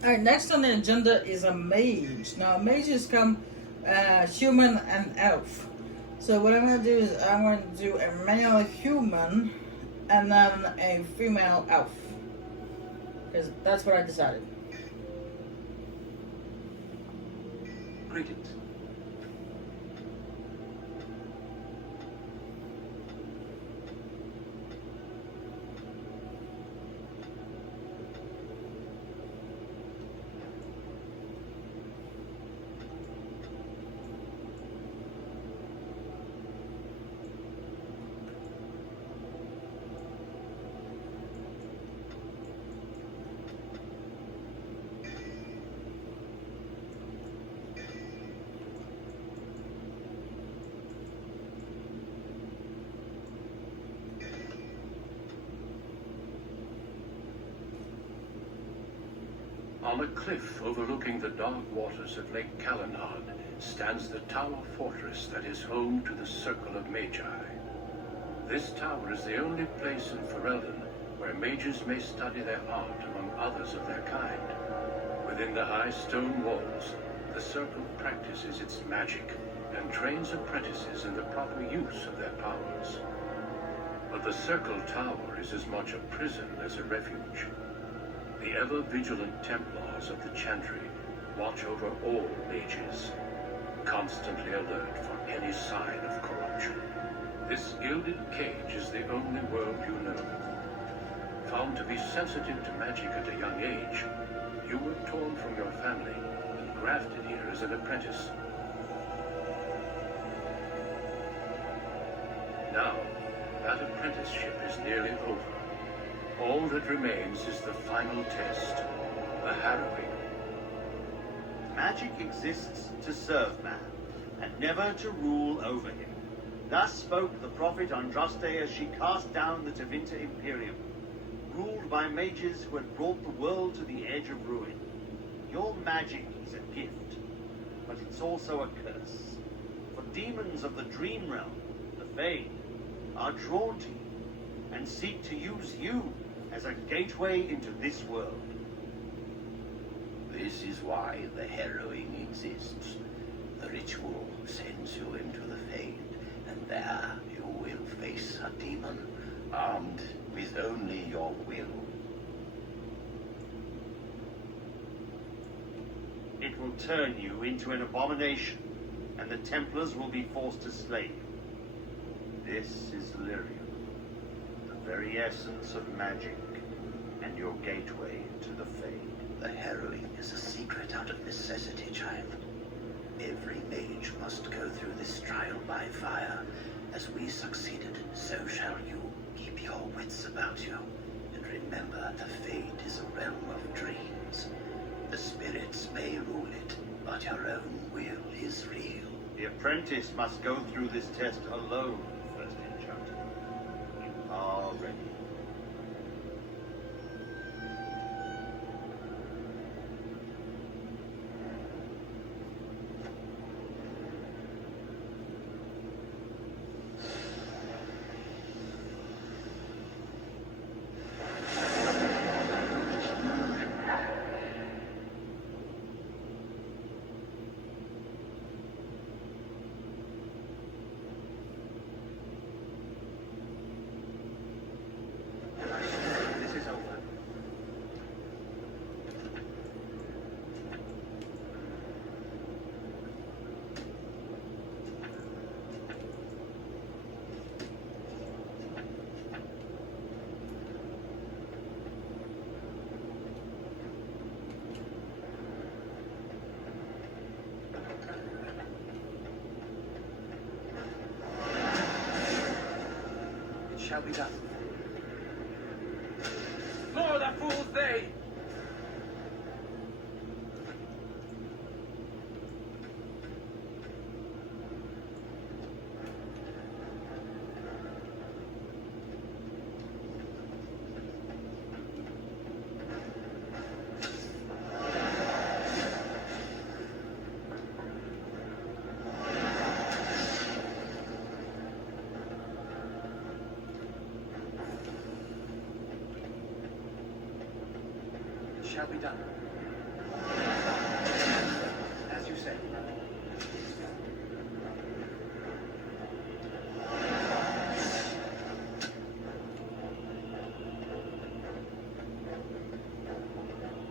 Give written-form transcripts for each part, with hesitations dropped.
All right, next on the agenda is a mage. Now, mages come human and elf. So what I'm going to do is I'm going to do a male human and then a female elf. Because that's what I decided. Greetings. On a cliff overlooking the dark waters of Lake Calenhard stands the tower fortress that is home to the Circle of Magi. This tower is the only place in Ferelden where mages may study their art among others of their kind. Within the high stone walls, the Circle practices its magic and trains apprentices in the proper use of their powers. But the Circle Tower is as much a prison as a refuge. The ever-vigilant Templars of the Chantry watch over all mages, constantly alert for any sign of corruption. This gilded cage is the only world you know. Found to be sensitive to magic at a young age, you were torn from your family and grafted here as an apprentice. Now, that apprenticeship is nearly over. All that remains is the final test, the harrowing. Magic exists to serve man, and never to rule over him. Thus spoke the prophet Andraste as she cast down the Tevinter Imperium, ruled by mages who had brought the world to the edge of ruin. Your magic is a gift, but it's also a curse. For demons of the dream realm, the Fade, are drawn to you, and seek to use you as a gateway into this world. This is why the harrowing exists. The ritual sends you into the Fade, and there you will face a demon, armed with only your will. It will turn you into an abomination, and the Templars will be forced to slay you. This is Lyrium, the very essence of magic, and your gateway to the Fade. The harrowing is a secret out of necessity, child. Every mage must go through this trial by fire. As we succeeded, so shall you. Keep your wits about you, and remember the Fade is a realm of dreams. The spirits may rule it, but your own will is real. The apprentice must go through this test alone, First Enchanter. You are ready. This is over. It shall be done. For the fools they! It shall be done. As you say.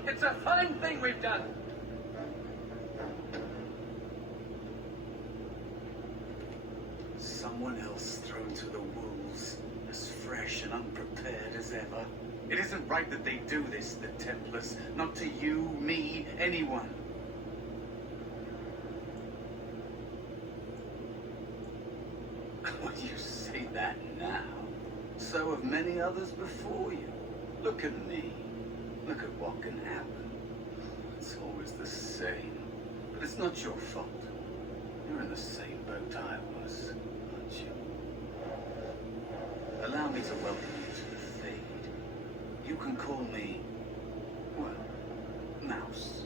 It's a fine thing we've done. Someone else thrown to the wolves, as fresh and unprepared as ever. It isn't right that they do this, the Templars. Not to you, me, anyone. You say that now. So have many others before you. Look at me. Look at what can happen. It's always the same. But it's not your fault. You're in the same boat I was, aren't you? Allow me to welcome you to the Fade. You can call me, well, Mouse.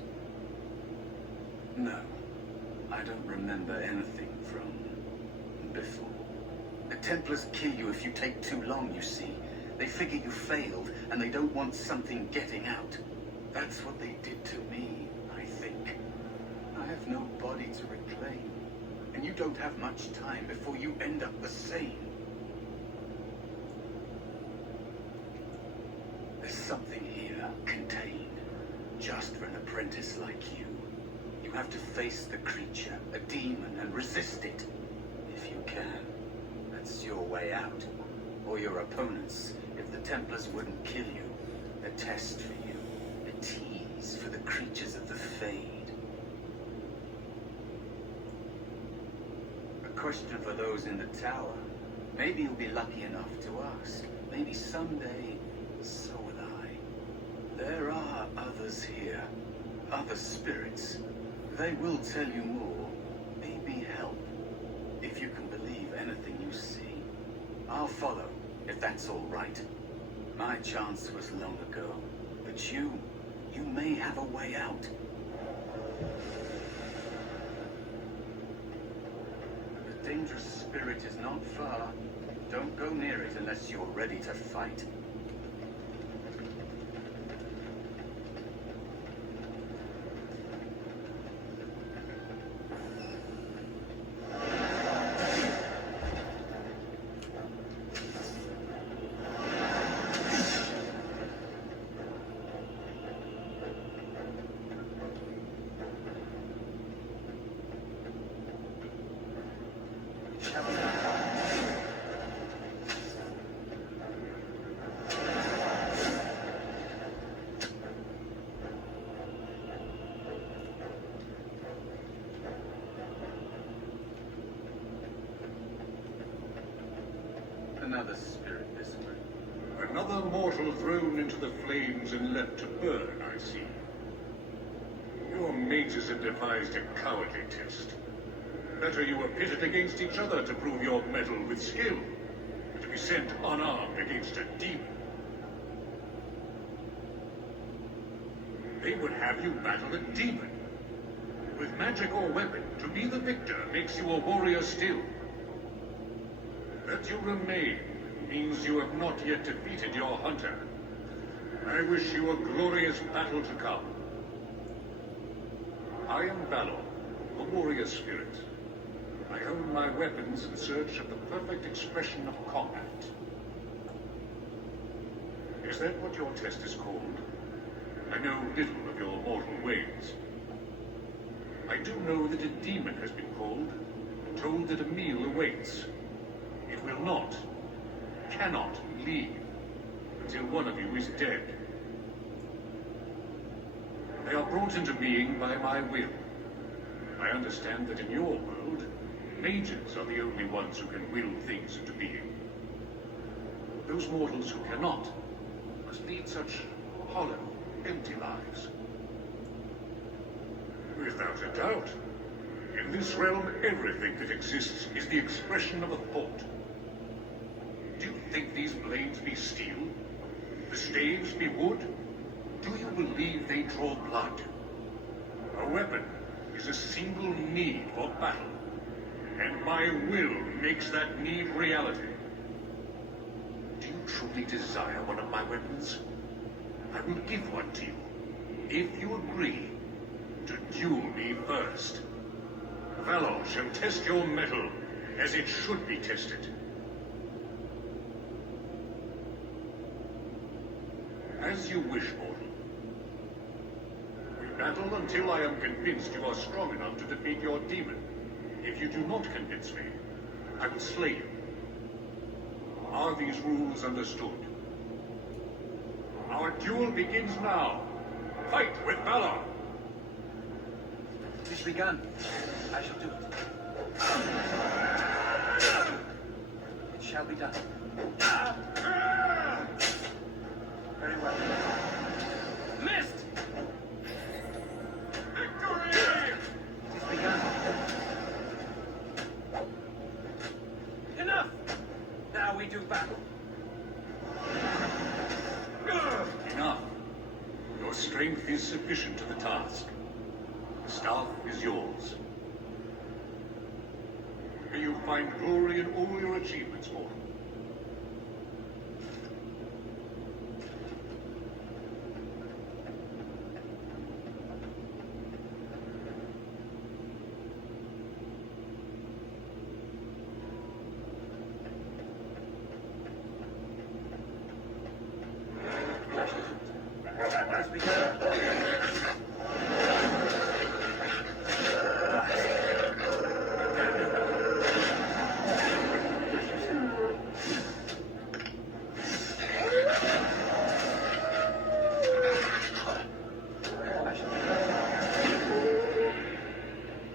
No, I don't remember anything from before. The Templars kill you if you take too long, you see. They figure you failed, and they don't want something getting out. That's what they did to me, I think. I have no body to reclaim, and you don't have much time before you end up the same. There's something here, contained, just for an apprentice like you. You have to face the creature, a demon, and resist it, if you can. That's your way out. Or your opponents, if the Templars wouldn't kill you. A test for you. A tease for the creatures of the Fade. A question for those in the tower. Maybe you'll be lucky enough to ask. Maybe someday, so will I. There are others here. Other spirits. They will tell you more. Maybe help. If you can believe anything you see. I'll follow, if that's all right. My chance was long ago. But you may have a way out. The dangerous spirit is not far. Don't go near it unless you're ready to fight. Another spirit this way. Another mortal thrown into the flames and left to burn, I see. Your mages have devised a cowardly test. Better you were pitted against each other to prove your mettle with skill, to be sent unarmed against a demon. They would have you battle a demon. With magic or weapon, to be the victor makes you a warrior still. That you remain means you have not yet defeated your hunter. I wish you a glorious battle to come. I am Valor, a warrior spirit. I own my weapons in search of the perfect expression of combat. Is that what your test is called? I know little of your mortal ways. I do know that a demon has been called, told that a meal awaits. It will not, cannot leave until one of you is dead. They are brought into being by my will. I understand that in your world, mages are the only ones who can will things into being. Those mortals who cannot must lead such hollow, empty lives. Without a doubt. In this realm, everything that exists is the expression of a thought. Do you think these blades be steel? The staves be wood? Do you believe they draw blood? A weapon is a single need for battle, and my will makes that need reality. Do you truly desire one of my weapons? I will give one to you, if you agree to duel me first. Valor shall test your mettle as it should be tested. As you wish, mortal. We battle until I am convinced you are strong enough to defeat your demon. If you do not convince me, I will slay you. Are these rules understood? Our duel begins now. Fight with valor! It is begun. I shall do it. It shall be done. Very well. Missed! Victory! It is begun. Enough! Now we do battle. Enough. Your strength is sufficient to the task. The staff is yours. May you find glory in all your achievements, mortal. It is begun.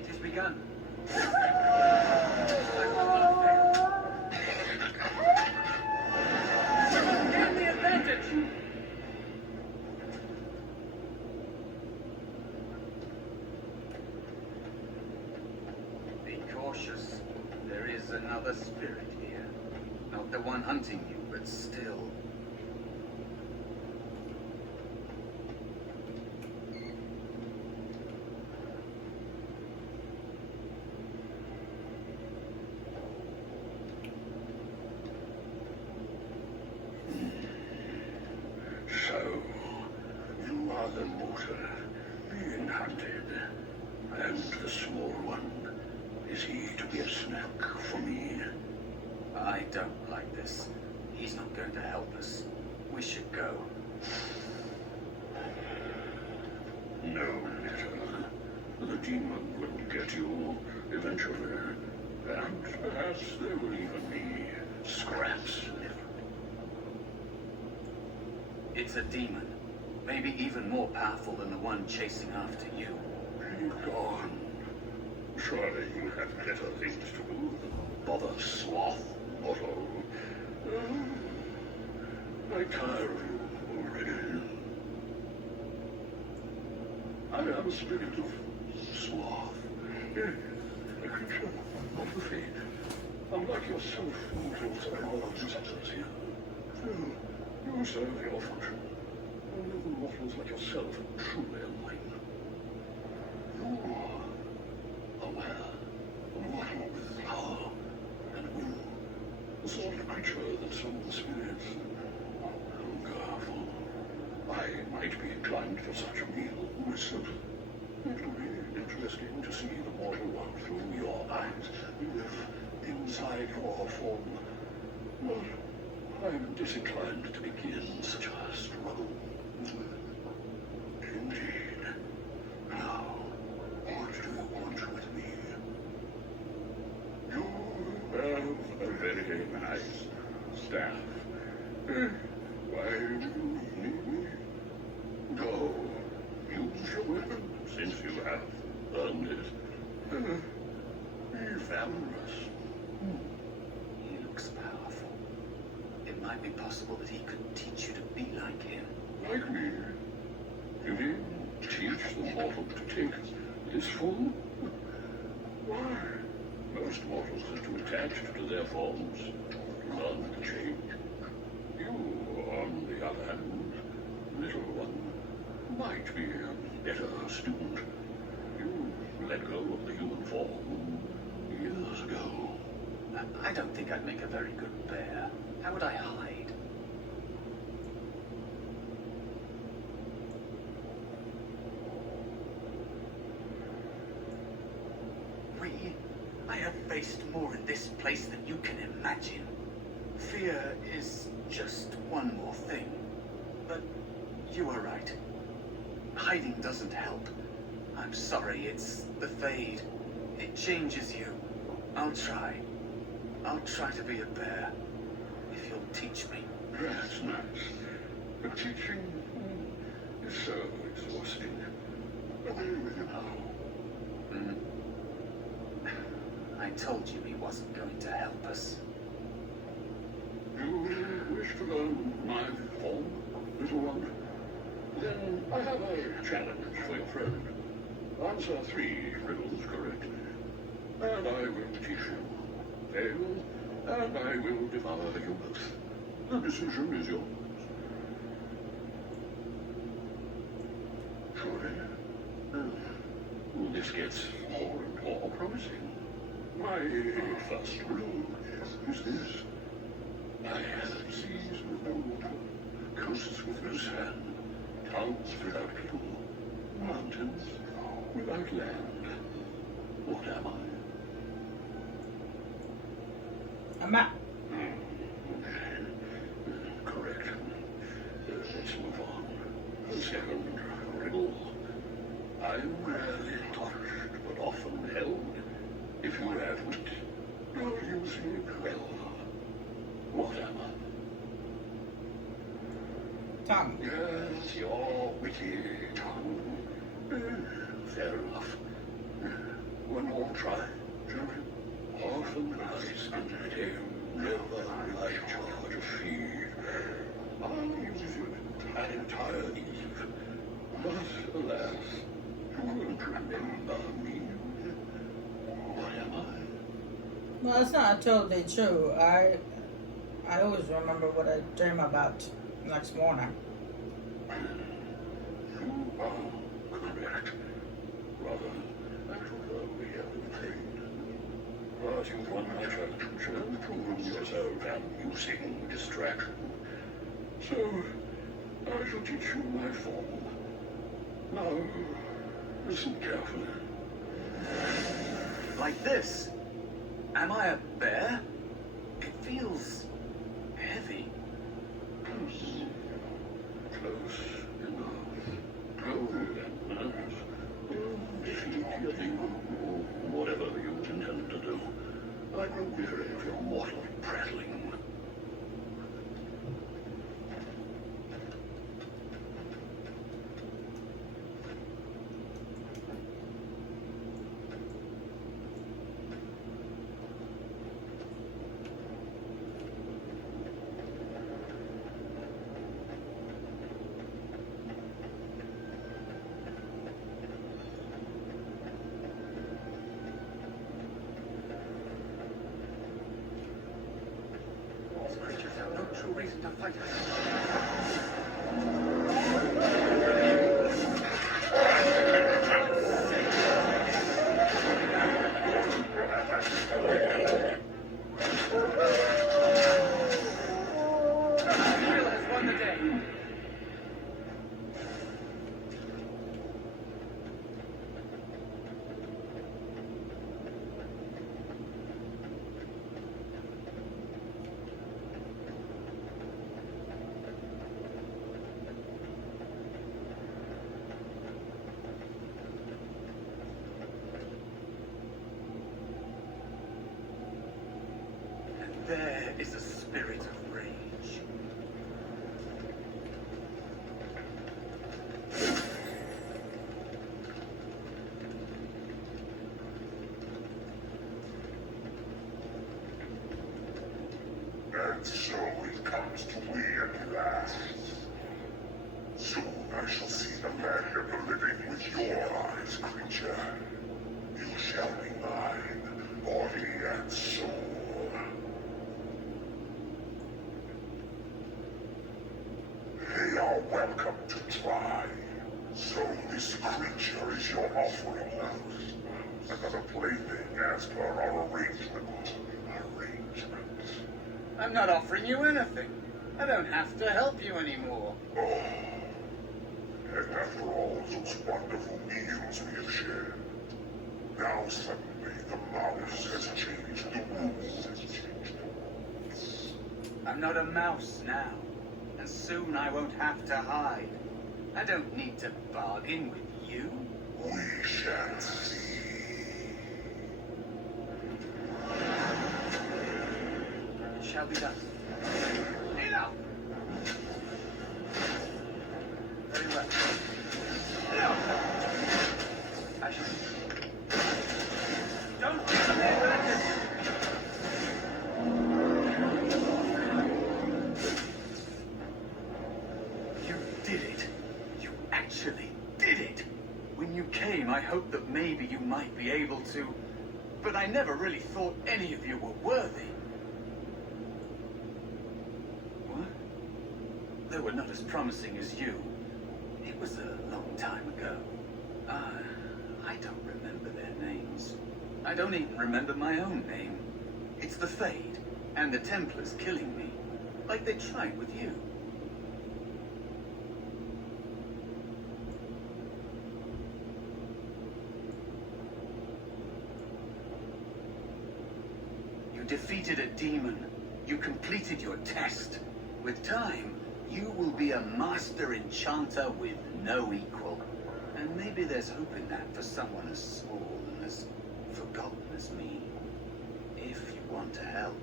It is begun. Gain the advantage! Be cautious. There is another spirit here. Not the one hunting you, but still. So, you are the mortal being hunted. And the small one, is he to be a snack for me? I don't like this. He's not going to help us. We should go. No, little. The demon will get you eventually. And perhaps there will even be scraps left. It's a demon. Maybe even more powerful than the one chasing after you. Be gone. Surely you have better things to do than bother sloth, mortal. I tire of you already. I am a spirit of sloth. A creature of the fate. Unlike yourself, mortals are all ancestors here. You serve your function. Only the mortals like yourself are truly enlightened. You are aware, a mortal with power and will. The sort of creature that some spirits hunger for. I might be inclined for such a meal myself. It will be interesting to see the mortal one through your eyes, live inside your form. But I'm disinclined to begin such a struggle. Indeed. Now, what do you want with me? You have a very nice staff. Why do you need me? Go. Use your weapon, since you have earned it. Be valorous. He looks powerful. It might be possible that he could teach you to be like him. Like me. You mean teach the mortal to take this form? Why? Most mortals are too attached to their forms. None to change. You, on the other hand, little one, might be a better student. You let go of the human form years ago. I don't think I'd make a very good bear. How would I hide? free, I have faced more in this place than you can imagine. Fear is just one more thing. But you are right. Hiding doesn't help. I'm sorry, it's the Fade. It changes you. I'll try. I'll try to be a bear. If you'll teach me. That's nice. But teaching is so exhausting. Agree with you now. I told you he wasn't going to help us. You wish to learn my form, little one? Then I have a challenge for your friend. Answer 3 riddles correctly, and I will teach you. Fail, and I will devour you both. The decision is yours. Surely. This gets more and more promising. My first rule is this. I have seas with no water, coasts with no sand, towns without people, mountains without land. What am I? A map. Correct. Let's move on. The second riddle. I'm rarely touched, but often held. If you have wit, you're using it well. What am I? Tongue. Yes, your witty tongue. Fair enough. One more try, shall we? Often I spend a day, never will I charge a fee. I'll use it an entire eve. But alas, you won't remember me. What am I? Well, it's not totally true. I always remember what I dream about next morning. You are correct. Rather, I prefer we have played. But you've won my challenge and proven yourself an amusing distraction. So, I shall teach you my form. Now, listen carefully. Like this? Am I a bear? It feels heavy. Close enough. Go then, feed your thing, or whatever you intend to do. I grow weary of your mortal prattling. These creatures have no true reason to fight us. Will has won the day. And there is a spirit of rage. And so it comes to me at last. Soon I shall see the land of the living with your eyes, creature. You shall be mine, body and soul. They are welcome to try. So this creature is your offering. Another plaything as per our arrangement. I'm not offering you anything. I don't have to help you anymore. Oh. And after all those wonderful meals we have shared, now suddenly The mouse has changed. The rules has changed. I'm not a mouse now, and soon I won't have to hide. I don't need to bargain with you. We shall see. It shall be done. Enough! Very well. Enough! I shall... Don't give them the advantage! You did it. You actually did it. When you came, I hoped that maybe you might be able to... But I never really thought any of you were worthy. What? They were not as promising as you. It was a long time ago. I don't remember their names. I don't even remember my own name. It's the Fade, and the Templars killing me, like they tried with you. You defeated a demon. You completed your test. With time, you will be a master enchanter with no equal. And maybe there's hope in that for someone as small and as forgotten as me. If you want to help,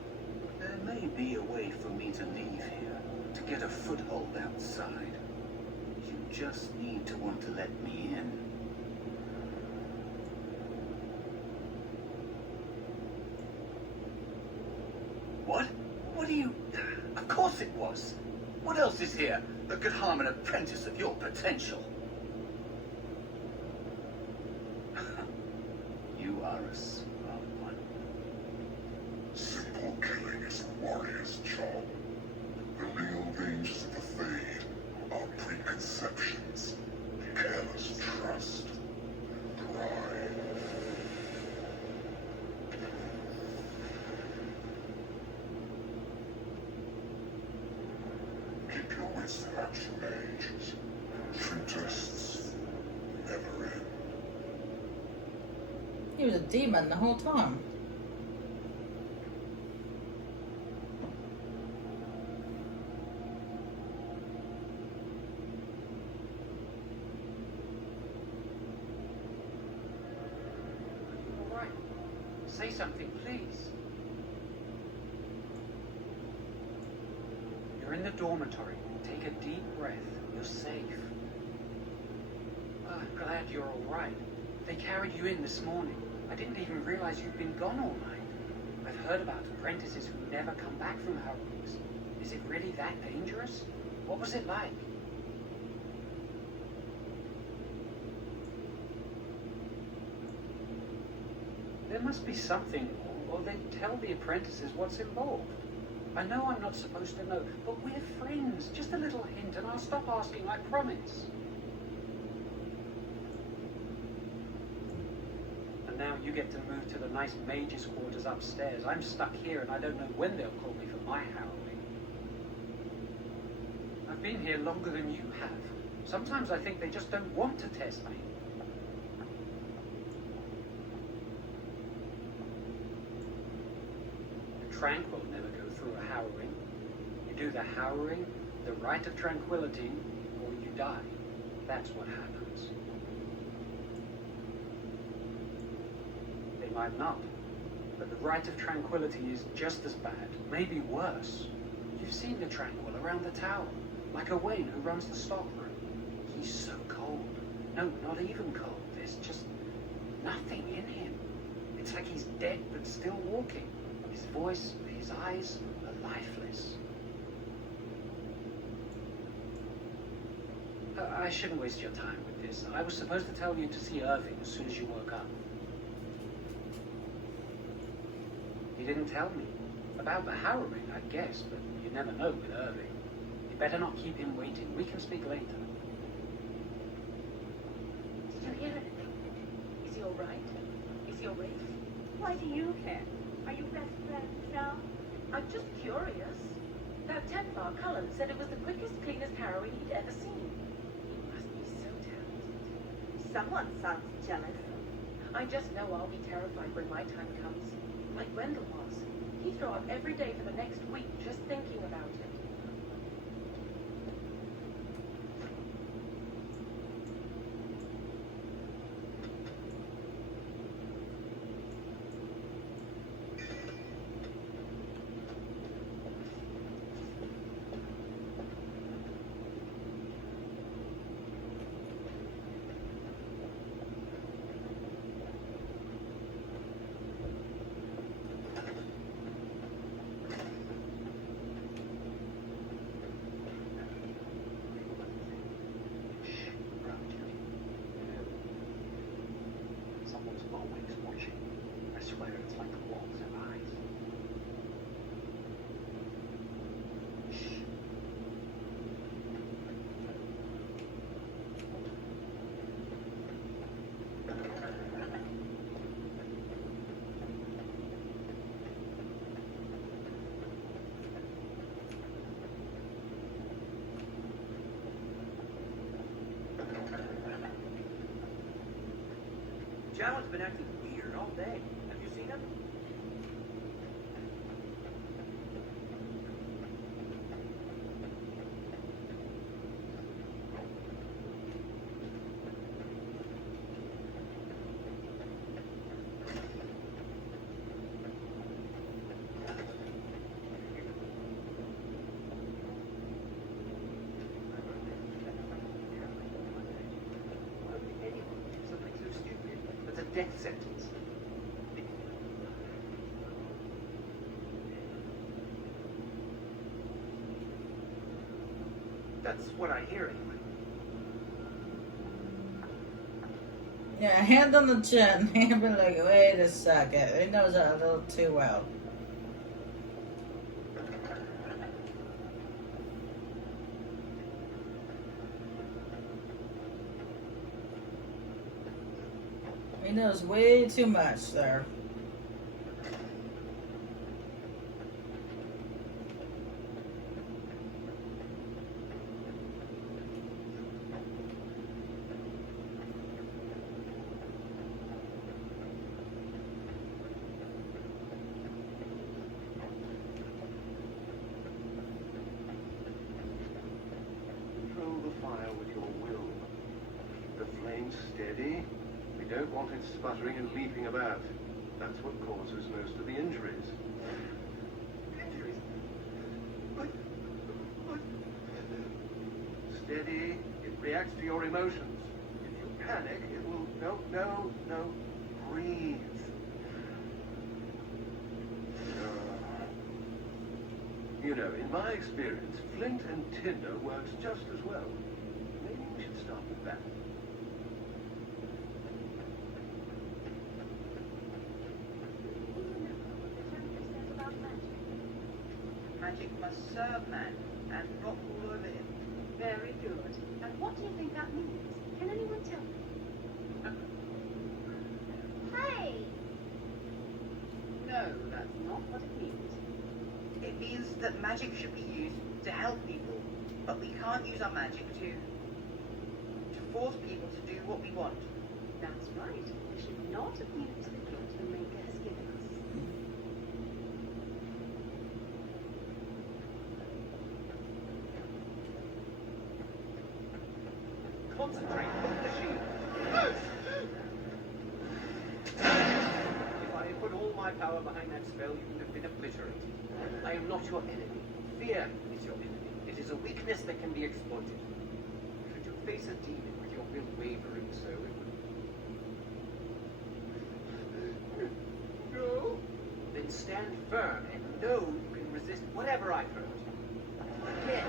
there may be a way for me to leave here, to get a foothold outside. You just need to want to let me in. What? What do you... Of course it was. What else is here that could harm an apprentice of your potential? You are a smart one. Simple killing is a warrior's job. The real dangers of the Fade are preconceptions, careless trust, pride. Keep your wits about you, Mage. True tests never end. He was a demon the whole time. All right. Say something, please. You're in the dormitory. Take a deep breath. You're safe. Oh, I'm glad you're all right. They carried you in this morning. I didn't even realize you'd been gone all night. I've heard about apprentices who never come back from harrowings. Is it really that dangerous? What was it like? There must be something, or they'd tell the apprentices what's involved. I know I'm not supposed to know, but we're friends. Just a little hint and I'll stop asking, I promise. And now you get to move to the nice mage's quarters upstairs. I'm stuck here and I don't know when they'll call me for my harrowing. I've been here longer than you have. Sometimes I think they just don't want to test me. The tranquil never go through a harrowing. You do the harrowing, the rite of tranquility, or you die. That's what happens. They might not, but the rite of tranquility is just as bad, maybe worse. You've seen the tranquil around the tower, like Owain who runs the stockroom. He's so cold. No, not even cold. There's just nothing in him. It's like he's dead but still walking. His voice, his eyes are lifeless. I shouldn't waste your time with this. I was supposed to tell you to see Irving as soon as you woke up. He didn't tell me. About the harrowing, I guess, but you never know with Irving. You better not keep him waiting. We can speak later. Did you hear anything? Is he all right? Is he awake? Why do you care? Are you best friends now? I'm just curious. That Templar Cullen said it was the quickest, cleanest harrowing he'd ever seen. He must be so talented. Someone sounds jealous. I just know I'll be terrified when my time comes. Like Wendell was. He'd throw up every day for the next week just thinking about it. Someone's always watching. I swear it's like the walls have eyes. Shh. Jowan's been acting weird all day. Have you seen him? Why would anyone do something so stupid? That's a death sentence. That's what I hear anyway. Yeah, hand on the chin. He'd be like, wait a second. He knows that a little too well. He knows way too much there. Control the fire with your will. Keep the flame steady. We don't want it sputtering and leaping about. That's what causes most of the injuries. Injuries? What? Steady. It reacts to your emotions. If you panic, it will... No. Breathe. You know, in my experience, flint and tinder works just as well. Maybe we should start with that. Magic must serve man and not rule over him. Very good. And what do you think that means? Can anyone tell me? Hey! No, that's not what it means. It means that magic should be used to help people, but we can't use our magic to force people to do what we want. That's right. We should not abuse the gift the Maker has given us. Concentrate on the shield. If I had put all my power behind that spell, you would have been obliterated. I am not your enemy. Fear is your enemy. It is a weakness that can be exploited. Should you face a demon with your will wavering so, it would... No? Then stand firm and know you can resist whatever I throw at you. Again.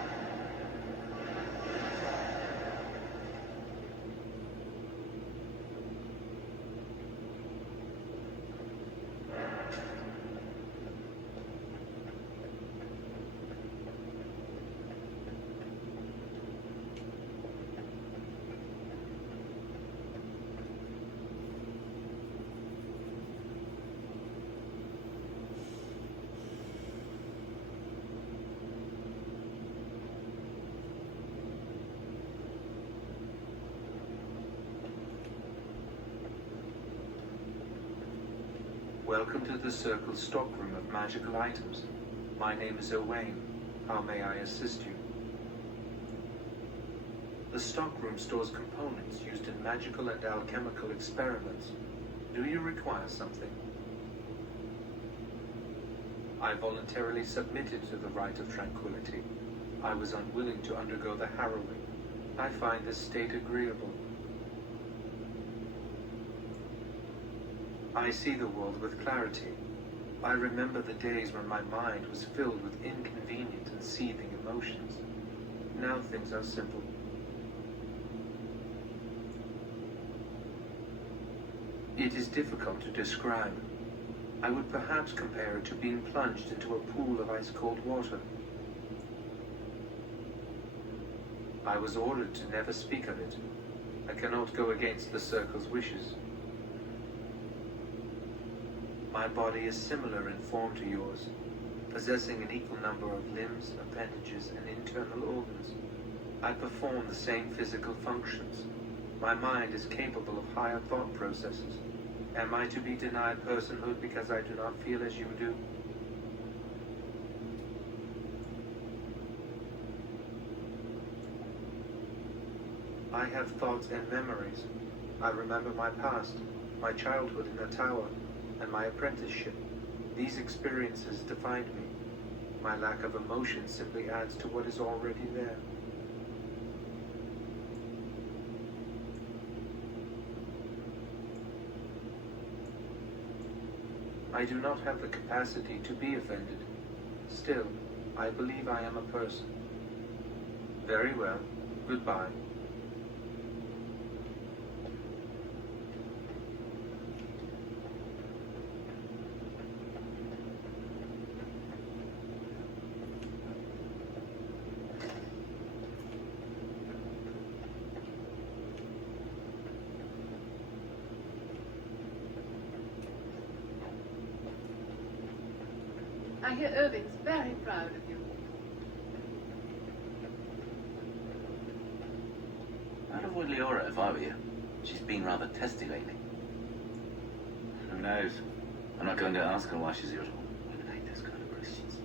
Welcome to the Circle's stockroom of magical items. My name is Owain. How may I assist you? The stockroom stores components used in magical and alchemical experiments. Do you require something? I voluntarily submitted to the Rite of Tranquility. I was unwilling to undergo the harrowing. I find this state agreeable. I see the world with clarity. I remember the days when my mind was filled with inconvenient and seething emotions. Now things are simple. It is difficult to describe. I would perhaps compare it to being plunged into a pool of ice-cold water. I was ordered to never speak of it. I cannot go against the Circle's wishes. My body is similar in form to yours, possessing an equal number of limbs, appendages, and internal organs. I perform the same physical functions. My mind is capable of higher thought processes. Am I to be denied personhood because I do not feel as you do? I have thoughts and memories. I remember my past, my childhood in a tower, and my apprenticeship. These experiences defined me. My lack of emotion simply adds to what is already there. I do not have the capacity to be offended. Still, I believe I am a person. Very well. Goodbye. I hear Irving's very proud of you. I'd avoid Leora if I were you. She's been rather testy lately. Who knows? I'm not going to ask her why she's here at all. Women hate those kind of questions.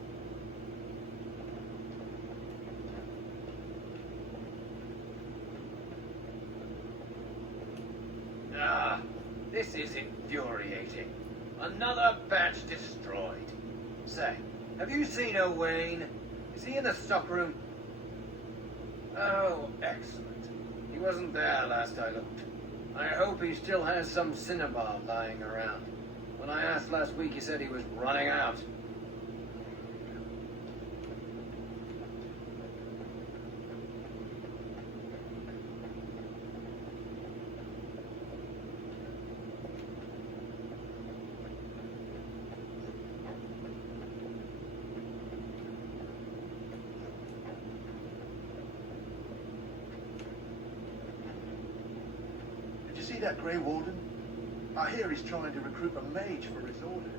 Ah, this is infuriating. Another batch destroyed. Say, have you seen Owain? Is he in the stockroom? Oh, excellent. He wasn't there last I looked. I hope he still has some cinnabar lying around. When I asked last week, he said he was running out. See that Grey Warden? I hear he's trying to recruit a mage for his order.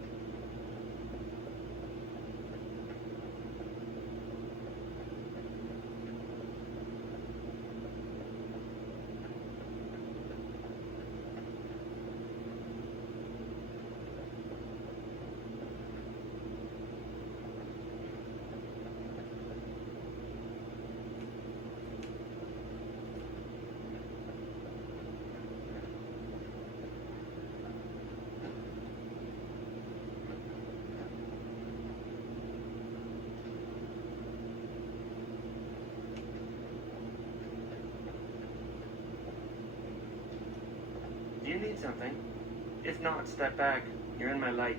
Do you need something? If not, step back. You're in my light.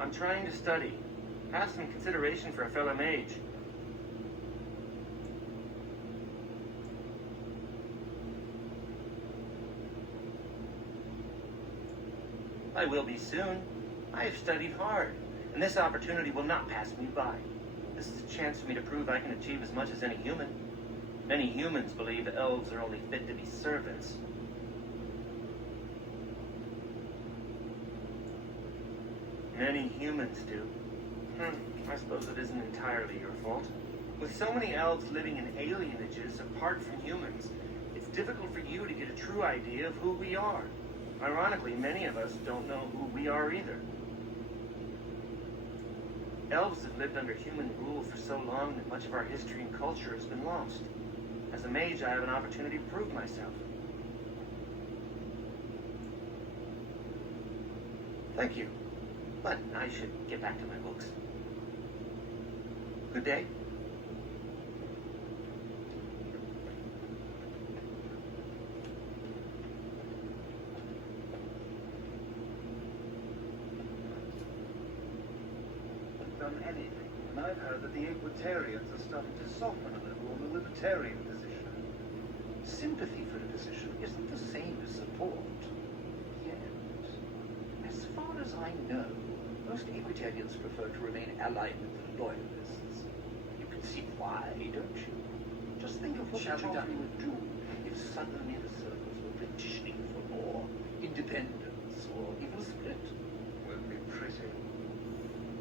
I'm trying to study. Have some consideration for a fellow mage. I will be soon. I have studied hard, and this opportunity will not pass me by. This is a chance for me to prove I can achieve as much as any human. Many humans believe elves are only fit to be servants. Many humans do. I suppose it isn't entirely your fault. With so many elves living in alienages apart from humans, it's difficult for you to get a true idea of who we are. Ironically, many of us don't know who we are either. Elves have lived under human rule for so long that much of our history and culture has been lost. As a mage, I have an opportunity to prove myself. Thank you. But I should get back to my books. Good day. Done anything, and I've heard that the Equitarians are starting to soften a little on the libertarian position. Sympathy for a position isn't the same as support. Yet, as far as I know, most Equitarians prefer to remain allied with the Loyalists. You can see why, don't you? Just think of what the Charter would do if suddenly the circles were petitioning for more independence or even a split. Would be pretty.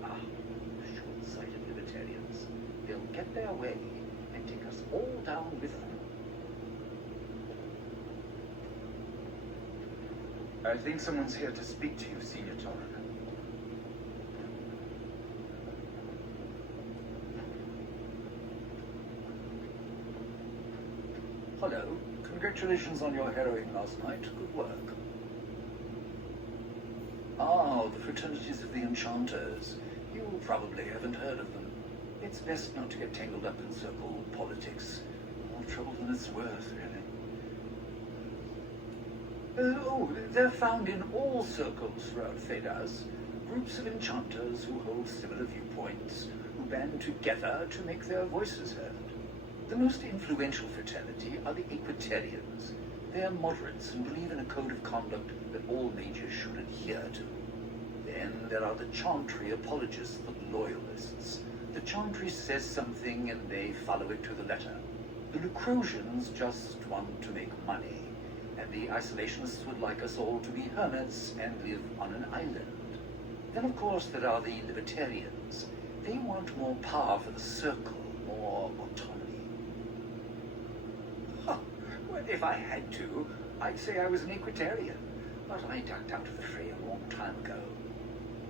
Ah, short-sighted libertarians. They'll get their way and take us all down with them. I think someone's here to speak to you, Senior Torren. Hello. Congratulations on your harrowing last night. Good work. Ah, the fraternities of the Enchanters. You probably haven't heard of them. It's best not to get tangled up in circle politics. More trouble than it's worth, really. They're found in all circles throughout Thedas. Groups of enchanters who hold similar viewpoints, who band together to make their voices heard. The most influential fraternity are the Equitarians. They are moderates and believe in a code of conduct that all mages should adhere to. Then there are the Chantry apologists, the Loyalists. The Chantry says something and they follow it to the letter. The Lucrosians just want to make money, and the Isolationists would like us all to be hermits and live on an island. Then, of course, there are the Libertarians. They want more power for the Circle, more autonomy. Huh. Well, if I had to, I'd say I was an Equitarian, but I ducked out of the fray a long time ago.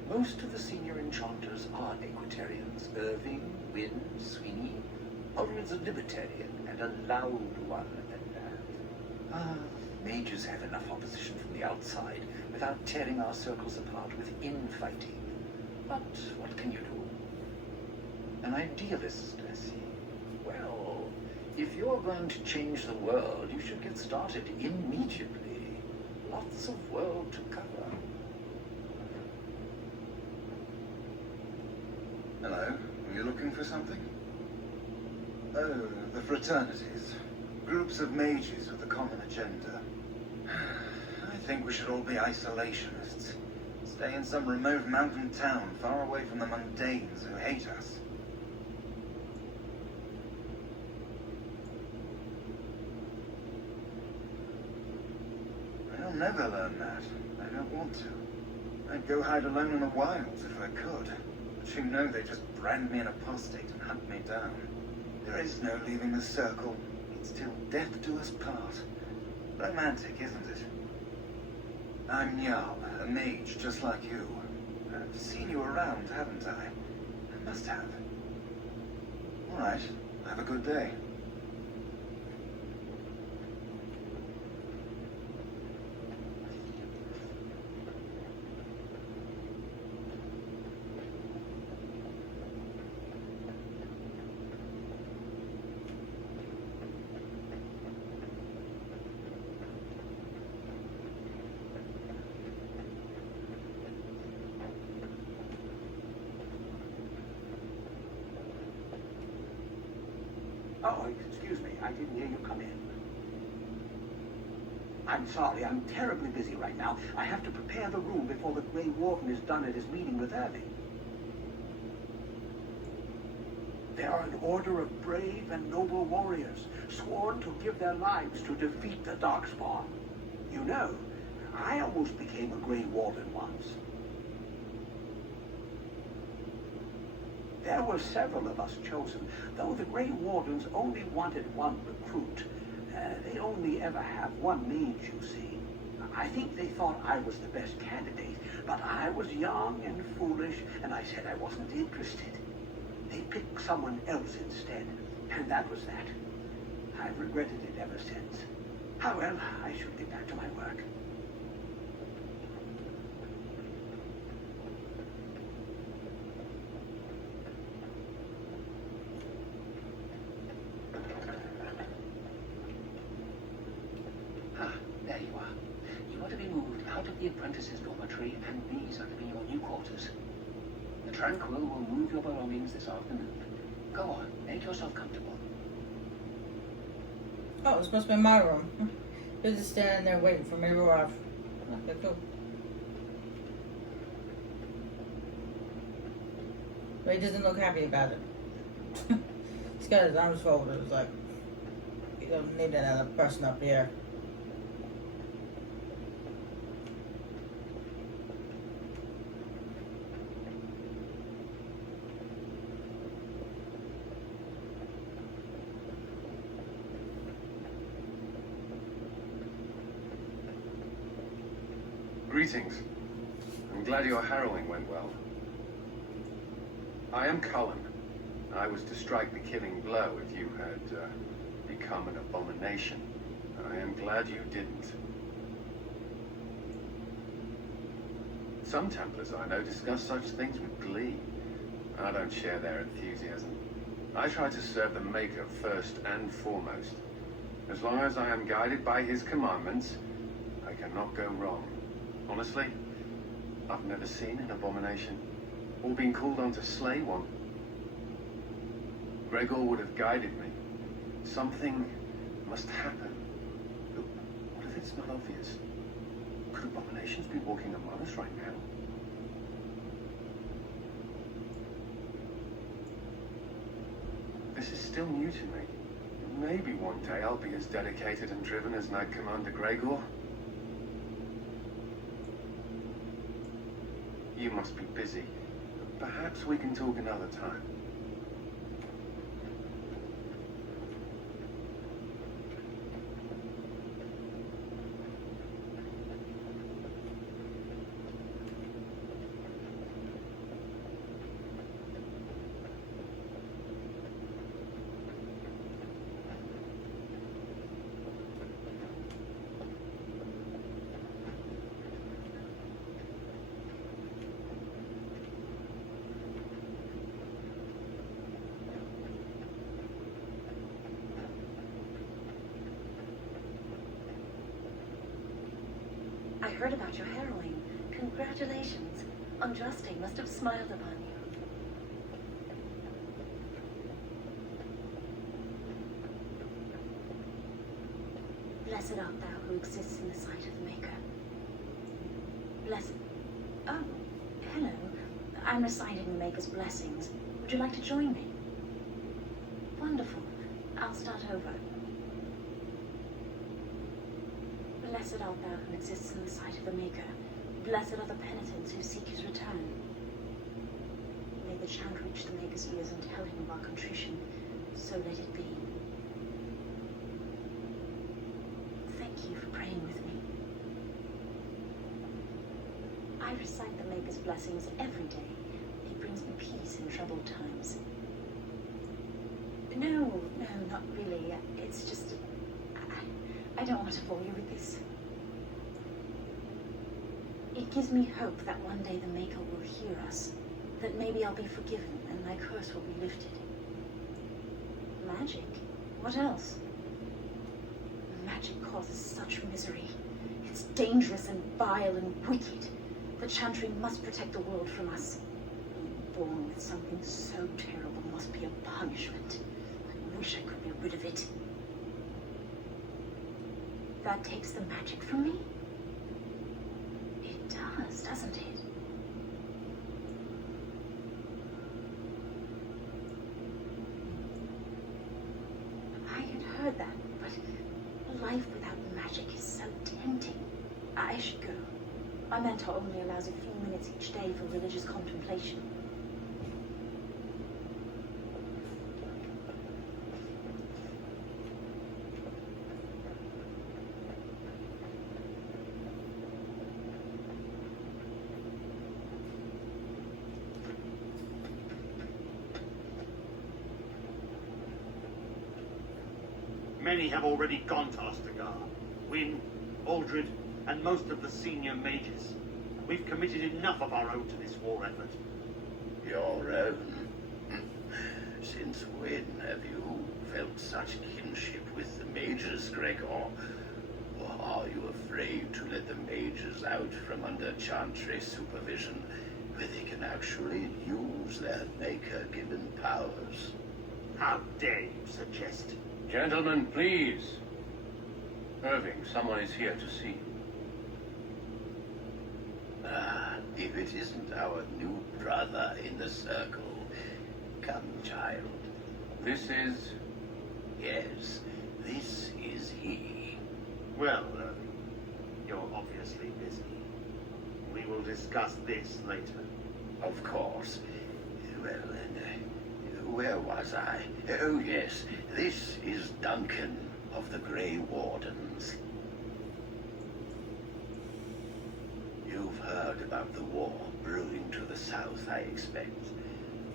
Most of the senior enchanters are Equitarians. Irving, Wynne, Sweeney. Ulrid's a Libertarian, and a loud one at that. Mages have enough opposition from the outside without tearing our circles apart with infighting. But what can you do? An idealist, I see. Well, if you're going to change the world, you should get started immediately. Lots of world to cover. Hello, were you looking for something? Oh, the fraternities. Groups of mages with a common agenda. I think we should all be isolationists. Stay in some remote mountain town, far away from the mundanes who hate us. I'll never learn that. I don't want to. I'd go hide alone in the wilds if I could. But you know they just brand me an apostate and hunt me down. There is no leaving the circle. It's till death do us part. Romantic, isn't it? I'm Jarl, a mage just like you. I've seen you around, haven't I? I must have. All right, have a good day. Oh, excuse me. I didn't hear you come in. I'm sorry. I'm terribly busy right now. I have to prepare the room before the Grey Warden is done at his meeting with Irving. They are an order of brave and noble warriors, sworn to give their lives to defeat the Darkspawn. You know, I almost became a Grey Warden once. There were several of us chosen, though the Grey Wardens only wanted one recruit. They only ever have one mage, you see. I think they thought I was the best candidate, but I was young and foolish, and I said I wasn't interested. They picked someone else instead, and that was that. I've regretted it ever since. However, I should get back to my work. Ah, there you are. You are to be moved out of the apprentices' dormitory, and these are to be your new quarters. The Tranquil will move your belongings this afternoon. Go on, make yourself comfortable. Oh, it's supposed to be my room. You're just standing there waiting for me to arrive. Okay, cool. But he doesn't look happy about it. He's got his arms folded. It's like, you don't need another person up here. Greetings. I'm glad your harrowing went well. I am Cullen. I was to strike the killing blow if you had become an abomination. I am glad you didn't. Some Templars I know discuss such things with glee. I don't share their enthusiasm. I try to serve the Maker first and foremost. As long as I am guided by his commandments, I cannot go wrong. Honestly, I've never seen an abomination, or been called on to slay one. Gregor would have guided me. Something must happen. But what if it's not obvious? Could abominations be walking among us right now? This is still new to me. Maybe one day I'll be as dedicated and driven as Knight Commander Gregor. You must be busy. Perhaps we can talk another time. I heard about your harrowing. Congratulations. Andraste must have smiled upon you. Blessed art thou who exists in the sight of the Maker. Blessed... Oh, hello. I'm reciting the Maker's blessings. Would you like to join me? Wonderful. I'll start over. Blessed art thou who exists in the sight of the Maker. Blessed are the penitents who seek his return. May the chant reach the Maker's ears and tell him of our contrition. So let it be. Thank you for praying with me. I recite the Maker's blessings every day. It brings me peace in troubled times. No, not really. It's just... I don't want to bore you with this. It gives me hope that one day the Maker will hear us, that maybe I'll be forgiven and my curse will be lifted. Magic? What else? Magic causes such misery. It's dangerous and vile and wicked. The Chantry must protect the world from us. Being born with something so terrible must be a punishment. I wish I could be rid of it. That takes the magic from me? It does, doesn't it? I had heard that, but life without magic is so tempting. I should go. My mentor only allows a few minutes each day for religious contemplation. Many have already gone to Ostagar. Wynne, Aldred, and most of the senior mages. We've committed enough of our own to this war effort. Your own? Since when have you felt such kinship with the mages, Gregor? Or are you afraid to let the mages out from under Chantry supervision, where they can actually use their Maker-given powers? How dare you suggest? Gentlemen, please. Irving, someone is here to see you. Ah, if it isn't our new brother in the circle. Come, child. This is... Yes, this is he. Well, you're obviously busy. We will discuss this later. Of course. Well, where was I? Oh, yes. This is Duncan of the Grey Wardens. You've heard about the war brewing to the south, I expect.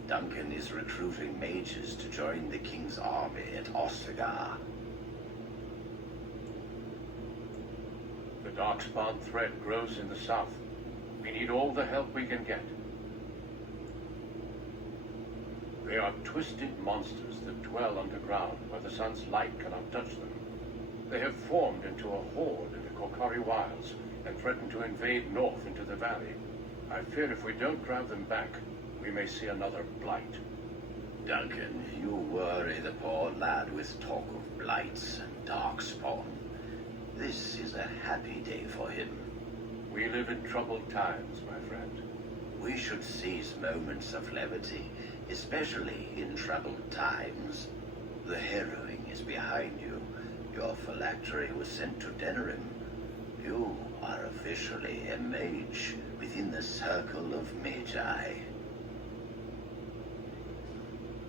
Duncan is recruiting mages to join the King's army at Ostagar. The Darkspawn threat grows in the south. We need all the help we can get. They are twisted monsters that dwell underground where the sun's light cannot touch them. They have formed into a horde in the Kokari Wilds and threaten to invade north into the valley. I fear if we don't grab them back, we may see another blight. Duncan, you worry the poor lad with talk of blights and darkspawn. This is a happy day for him. We live in troubled times, my friend. We should seize moments of levity, especially in troubled times. The harrowing is behind you. Your phylactery was sent to Denerim. You are officially a mage within the circle of Magi.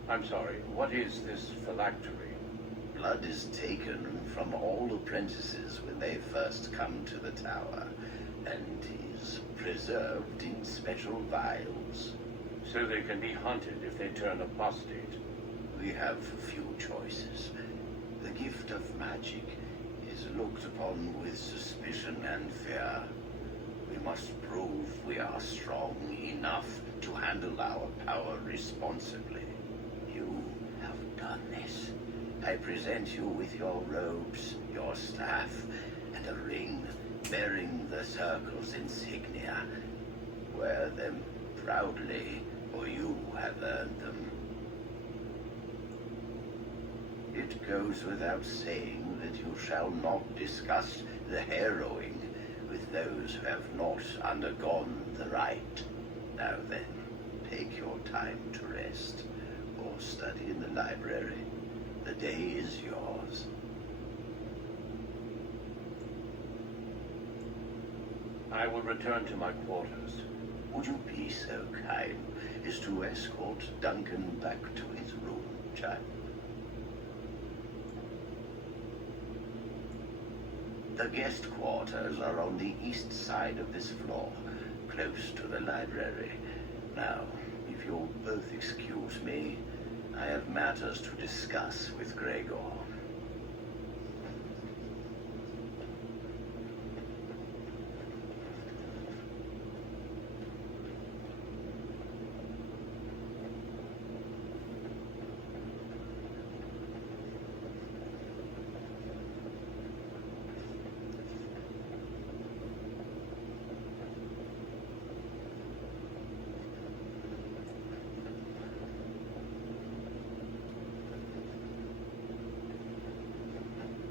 I'm sorry, what is this phylactery? Blood is taken from all apprentices when they first come to the tower, and is preserved in special vials. So they can be hunted if they turn apostate. We have few choices. The gift of magic is looked upon with suspicion and fear. We must prove we are strong enough to handle our power responsibly. You have done this. I present you with your robes, your staff, and a ring bearing the Circle's insignia. Wear them proudly, for you have earned them. It goes without saying that you shall not discuss the harrowing with those who have not undergone the rite. Now then, take your time to rest, or study in the library. The day is yours. I will return to my quarters. Would you be so kind as to escort Duncan back to his room, child? The guest quarters are on the east side of this floor, close to the library. Now, if you'll both excuse me, I have matters to discuss with Gregor.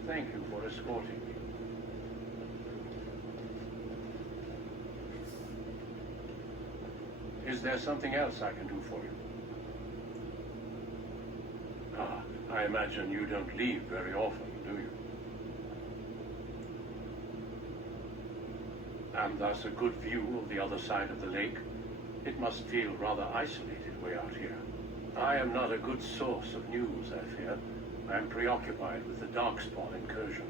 Thank you for escorting me. Is there something else I can do for you? Ah, I imagine you don't leave very often, do you? And thus a good view of the other side of the lake. It must feel rather isolated way out here. I am not a good source of news, I fear. I am preoccupied with the Darkspawn incursion.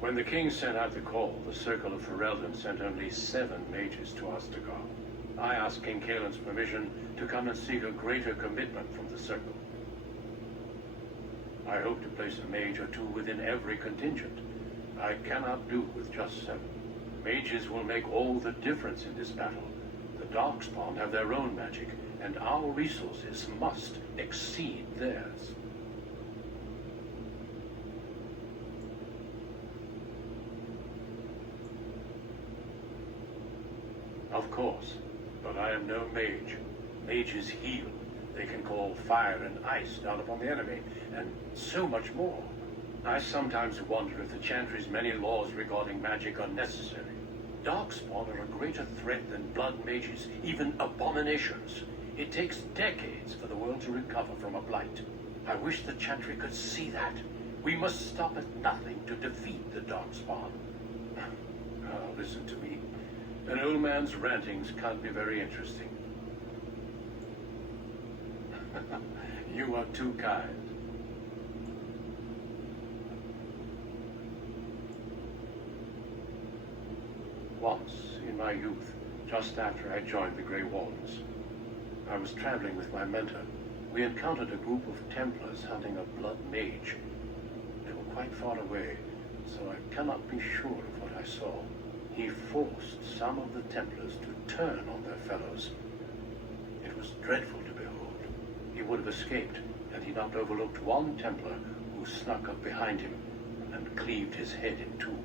When the king sent out the call, the Circle of Ferelden sent only 7 mages to Ostagar. I asked King Kaelin's permission to come and seek a greater commitment from the Circle. I hope to place a mage or two within every contingent. I cannot do with just 7. Mages will make all the difference in this battle. The Darkspawn have their own magic, and our resources must exceed theirs. Of course, but I am no mage. Mages heal. They can call fire and ice down upon the enemy, and so much more. I sometimes wonder if the Chantry's many laws regarding magic are necessary. Darkspawn are a greater threat than blood mages, even abominations. It takes decades for the world to recover from a blight. I wish the Chantry could see that. We must stop at nothing to defeat the Darkspawn. Oh, listen to me. An old man's rantings can't be very interesting. You are too kind. Once, in my youth, just after I joined the Grey Wardens, I was traveling with my mentor. We encountered a group of Templars hunting a blood mage. They were quite far away, so I cannot be sure of what I saw. He forced some of the Templars to turn on their fellows. It was dreadful to behold. He would have escaped had he not overlooked one Templar who snuck up behind him and cleaved his head in two.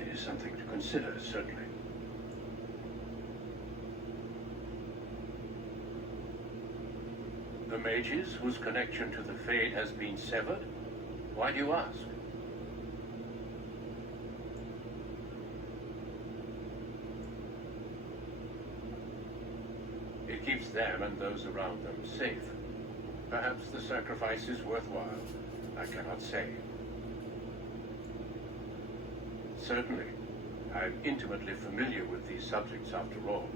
It is something to consider, certainly. The mages whose connection to the Fade has been severed? Why do you ask? It keeps them and those around them safe. Perhaps the sacrifice is worthwhile. I cannot say. Certainly. I'm intimately familiar with these subjects after all.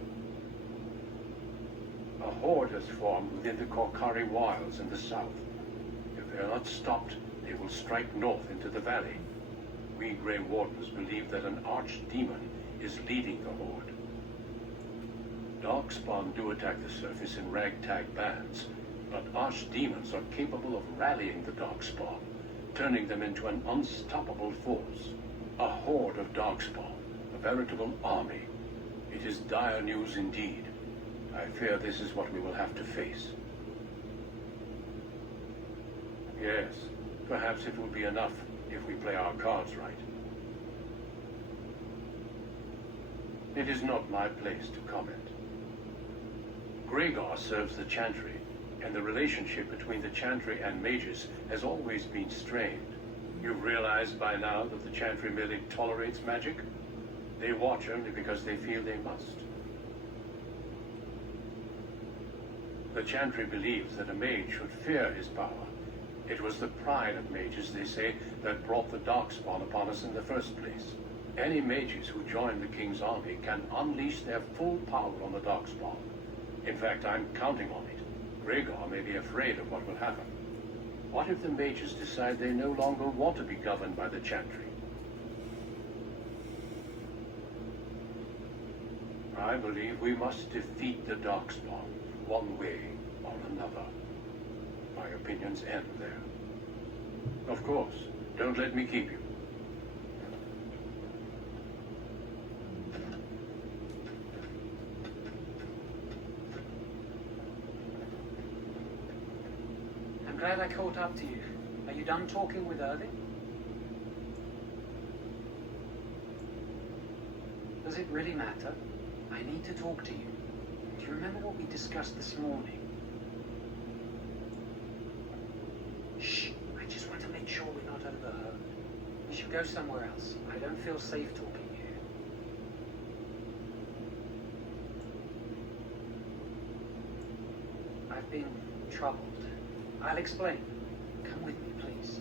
A horde has formed within the Korkari wilds in the south. If they are not stopped, they will strike north into the valley. We Grey Wardens believe that an archdemon is leading the horde. Darkspawn do attack the surface in ragtag bands, but archdemons are capable of rallying the Darkspawn, turning them into an unstoppable force. A horde of Darkspawn, a veritable army. It is dire news indeed. I fear this is what we will have to face. Yes, perhaps it will be enough if we play our cards right. It is not my place to comment. Gregor serves the Chantry, and the relationship between the Chantry and mages has always been strained. You've realized by now that the Chantry merely tolerates magic? They watch only because they feel they must. The Chantry believes that a mage should fear his power. It was the pride of mages, they say, that brought the Darkspawn upon us in the first place. Any mages who join the King's army can unleash their full power on the Darkspawn. In fact, I'm counting on it. Gregor may be afraid of what will happen. What if the mages decide they no longer want to be governed by the Chantry? I believe we must defeat the Darkspawn, one way or another. My opinions end there. Of course, don't let me keep you. I'm glad I caught up to you. Are you done talking with Irving? Does it really matter? I need to talk to you. Do you remember what we discussed this morning? Shh! I just want to make sure we're not overheard. We should go somewhere else. I don't feel safe talking here. I've been troubled. I'll explain. Come with me, please.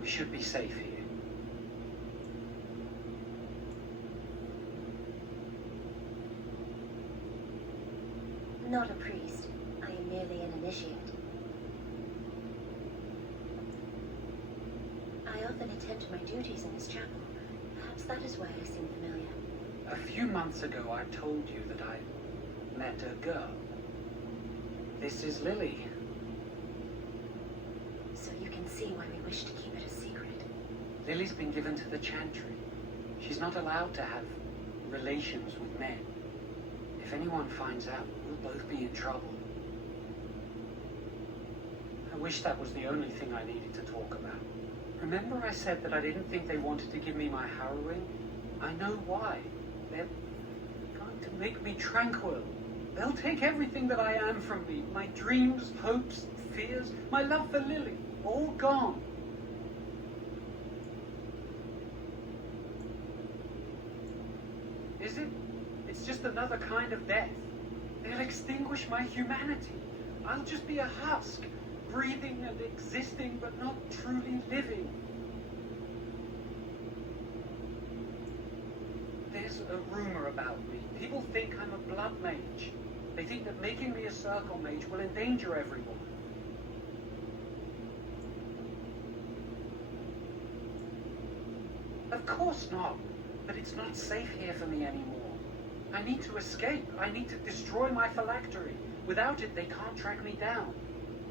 We should be safe here. Not a priest. initiate. I often attend to my duties in this chapel. Perhaps that is why I seem familiar. A few months ago, I told you that I met a girl. This is Lily. So you can see why we wish to keep it a secret. Lily's been given to the Chantry. She's not allowed to have relations with men. If anyone finds out, we'll both be in trouble. I wish that was the only thing I needed to talk about. Remember I said that I didn't think they wanted to give me my harrowing? I know why. They're going to make me tranquil. They'll take everything that I am from me. My dreams, hopes, fears, my love for Lily. All gone. Is it? It's just another kind of death. They'll extinguish my humanity. I'll just be a husk, breathing and existing, but not truly living. There's a rumor about me. People think I'm a blood mage. They think that making me a circle mage will endanger everyone. Of course not. But it's not safe here for me anymore. I need to escape. I need to destroy my phylactery. Without it, they can't track me down.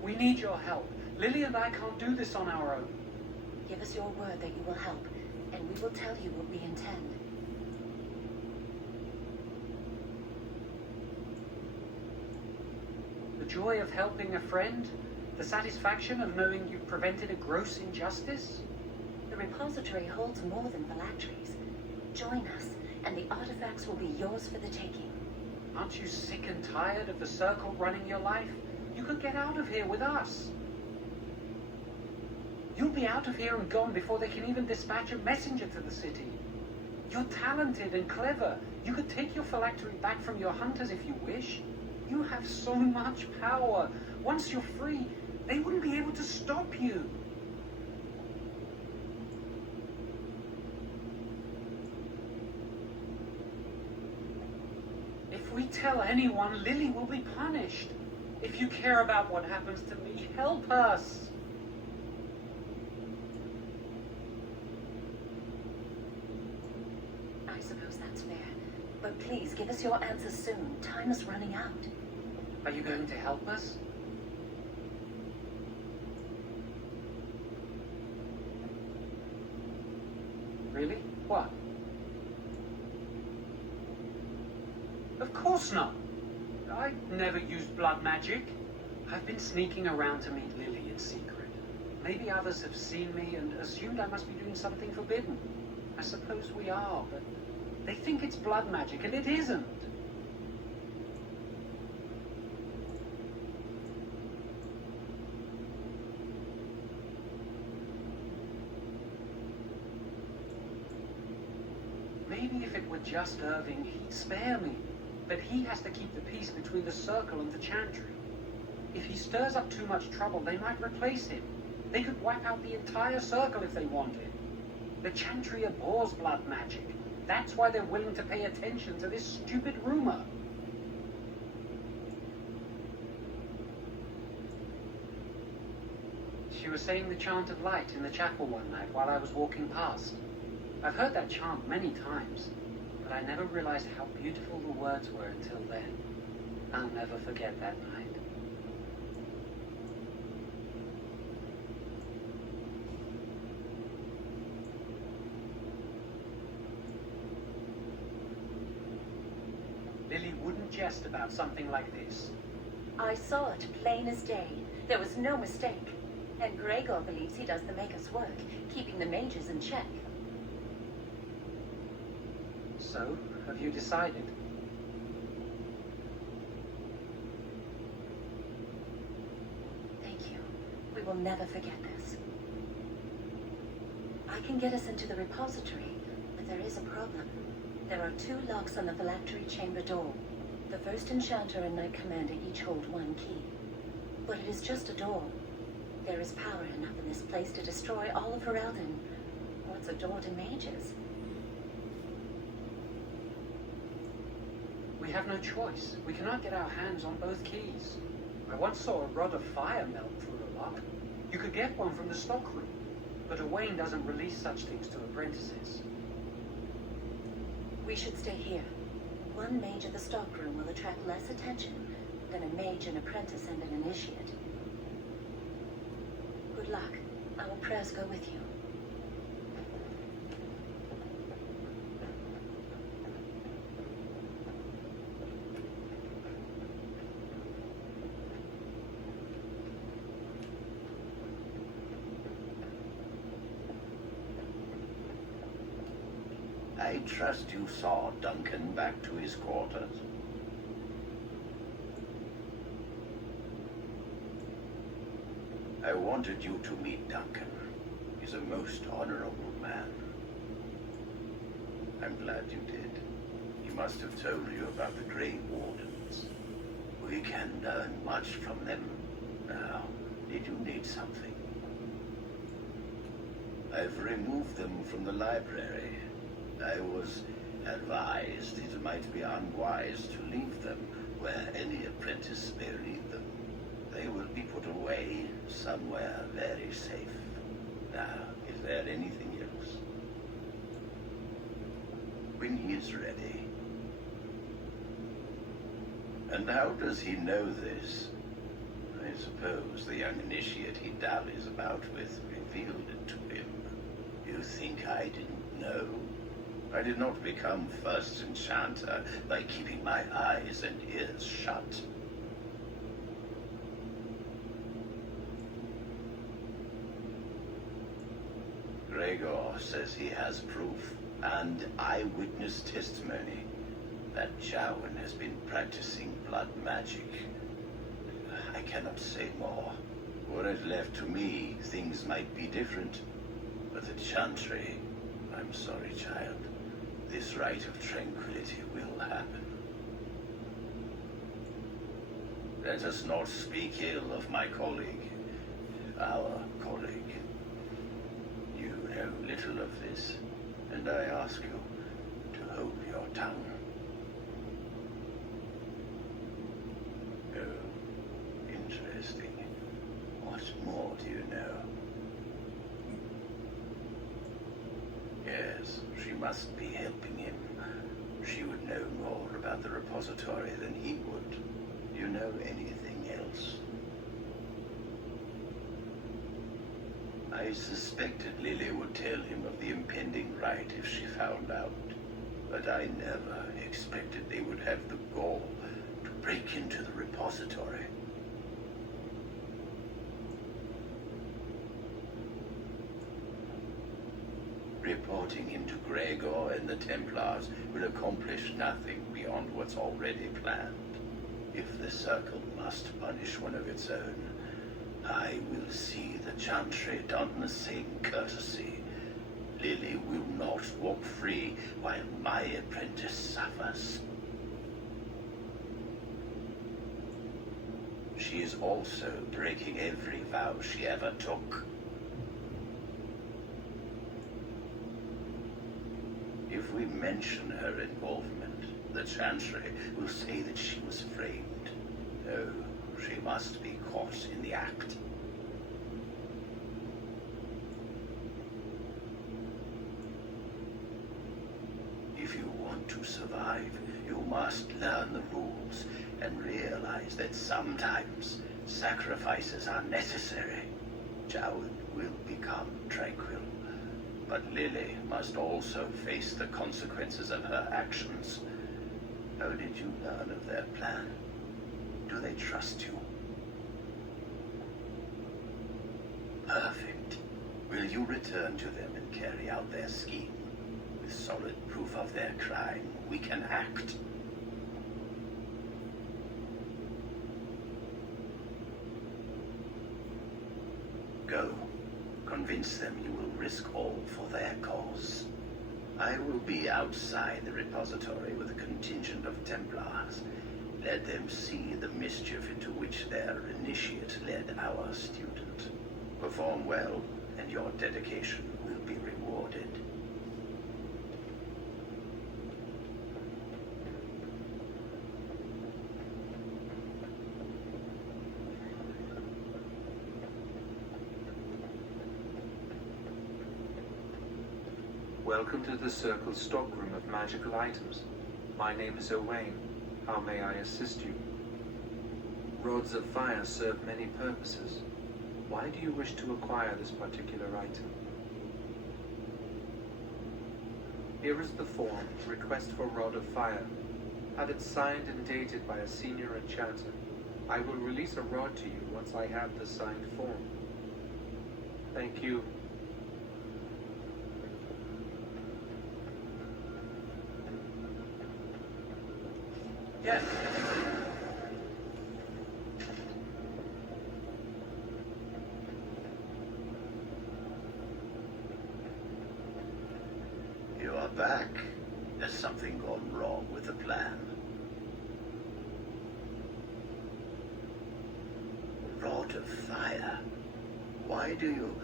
We need your help. Lily and I can't do this on our own. Give us your word that you will help, and we will tell you what we intend. The joy of helping a friend? The satisfaction of knowing you've prevented a gross injustice? The repository holds more than phylacteries. Join us, and the artifacts will be yours for the taking. Aren't you sick and tired of the circle running your life? You could get out of here with us. You'll be out of here and gone before they can even dispatch a messenger to the city. You're talented and clever. You could take your phylactery back from your hunters if you wish. You have so much power. Once you're free, they wouldn't be able to stop you. If we tell anyone, Lily will be punished. If you care about what happens to me, help us. I suppose that's fair. But please, give us your answers soon. Time is running out. Are you going to help us? Really? What? Of course not. I never used blood magic. I've been sneaking around to meet Lily in secret. Maybe others have seen me and assumed I must be doing something forbidden. I suppose we are, but they think it's blood magic, and it isn't. Maybe if it were just Irving, he'd spare me. But he has to keep the peace between the Circle and the Chantry. If he stirs up too much trouble, they might replace him. They could wipe out the entire Circle if they wanted. The Chantry abhors blood magic. That's why they're willing to pay attention to this stupid rumor. She was saying the chant of light in the chapel one night while I was walking past. I've heard that chant many times, but I never realized how beautiful the words were until then. I'll never forget that night. Lily wouldn't jest about something like this. I saw it plain as day. There was no mistake. And Gregor believes he does the Maker's work, keeping the mages in check. So, have you decided? Thank you. We will never forget this. I can get us into the repository, but there is a problem. There are 2 locks on the phylactery chamber door. The first enchanter and knight commander each hold 1 key. But it is just a door. There is power enough in this place to destroy all of Ferelden. What's a door to mages? We have no choice. We cannot get our hands on both keys. I once saw a rod of fire melt through a lock. You could get one from the stockroom, but Owain doesn't release such things to apprentices. We should stay here. One mage at the stockroom will attract less attention than a mage, an apprentice, and an initiate. Good luck. Our prayers go with you. I trust you saw Duncan back to his quarters. I wanted you to meet Duncan. He's a most honorable man. I'm glad you did. He must have told you about the Grey Wardens. We can learn much from them. Now, did you need something? I've removed them from the library. I was advised it might be unwise to leave them where any apprentice may read them. They will be put away somewhere very safe. Now, is there anything else? When he is ready. And how does he know this? I suppose the young initiate he dallies about with revealed it to him. You think I didn't know? I did not become first enchanter by keeping my eyes and ears shut. Gregor says he has proof and eyewitness testimony that Jowan has been practicing blood magic. I cannot say more. Were it left to me, things might be different. But the Chantry, I'm sorry, child. This rite of tranquility will happen. Let us not speak ill of my colleague, our colleague. You know little of this, and I ask you to hold your tongue. Oh, interesting. What more do you know? Yes, she must be helping him. She would know more about the repository than he would. Do you know anything else? I suspected Lily would tell him of the impending rite if she found out. But I never expected they would have the gall to break into the repository. Reporting him to Gregor and the Templars will accomplish nothing beyond what's already planned. If the Circle must punish one of its own, I will see the Chantry done the same courtesy. Lily will not walk free while my apprentice suffers. She is also breaking every vow she ever took. If we mention her involvement, the Chantry will say that she was framed. No, she must be caught in the act. If you want to survive, you must learn the rules and realize that sometimes sacrifices are necessary. Jowan will become tranquil. But Lily must also face the consequences of her actions. How did you learn of their plan? Do they trust you? Perfect. Will you return to them and carry out their scheme? With solid proof of their crime, we can act. Go. Convince them you will risk all for their cause. I will be outside the repository with a contingent of Templars. Let them see the mischief into which their initiate led our student. Perform well, and your dedication will be rewarded. Welcome to the Circle's stockroom of magical items. My name is Owain. How may I assist you? Rods of fire serve many purposes. Why do you wish to acquire this particular item? Here is the form, request for Rod of Fire. Have it signed and dated by a senior enchanter. I will release a rod to you once I have the signed form. Thank you. Yes. You are back. Has something gone wrong with the plan? Rod of Fire. Why do you...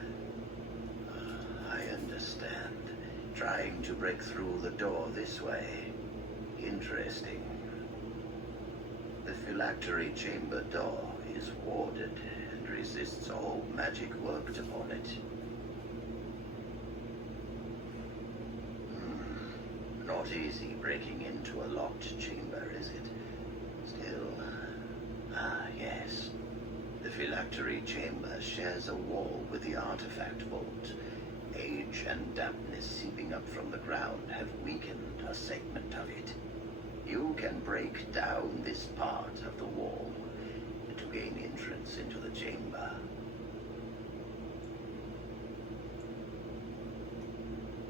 I understand. Trying to break through the door this way. Interesting. The phylactery chamber door is warded and resists all magic worked upon it. Not easy breaking into a locked chamber, is it? Still... yes. The phylactery chamber shares a wall with the artifact vault. Age and dampness seeping up from the ground have weakened a segment of it. You can break down this part of the wall to gain entrance into the chamber.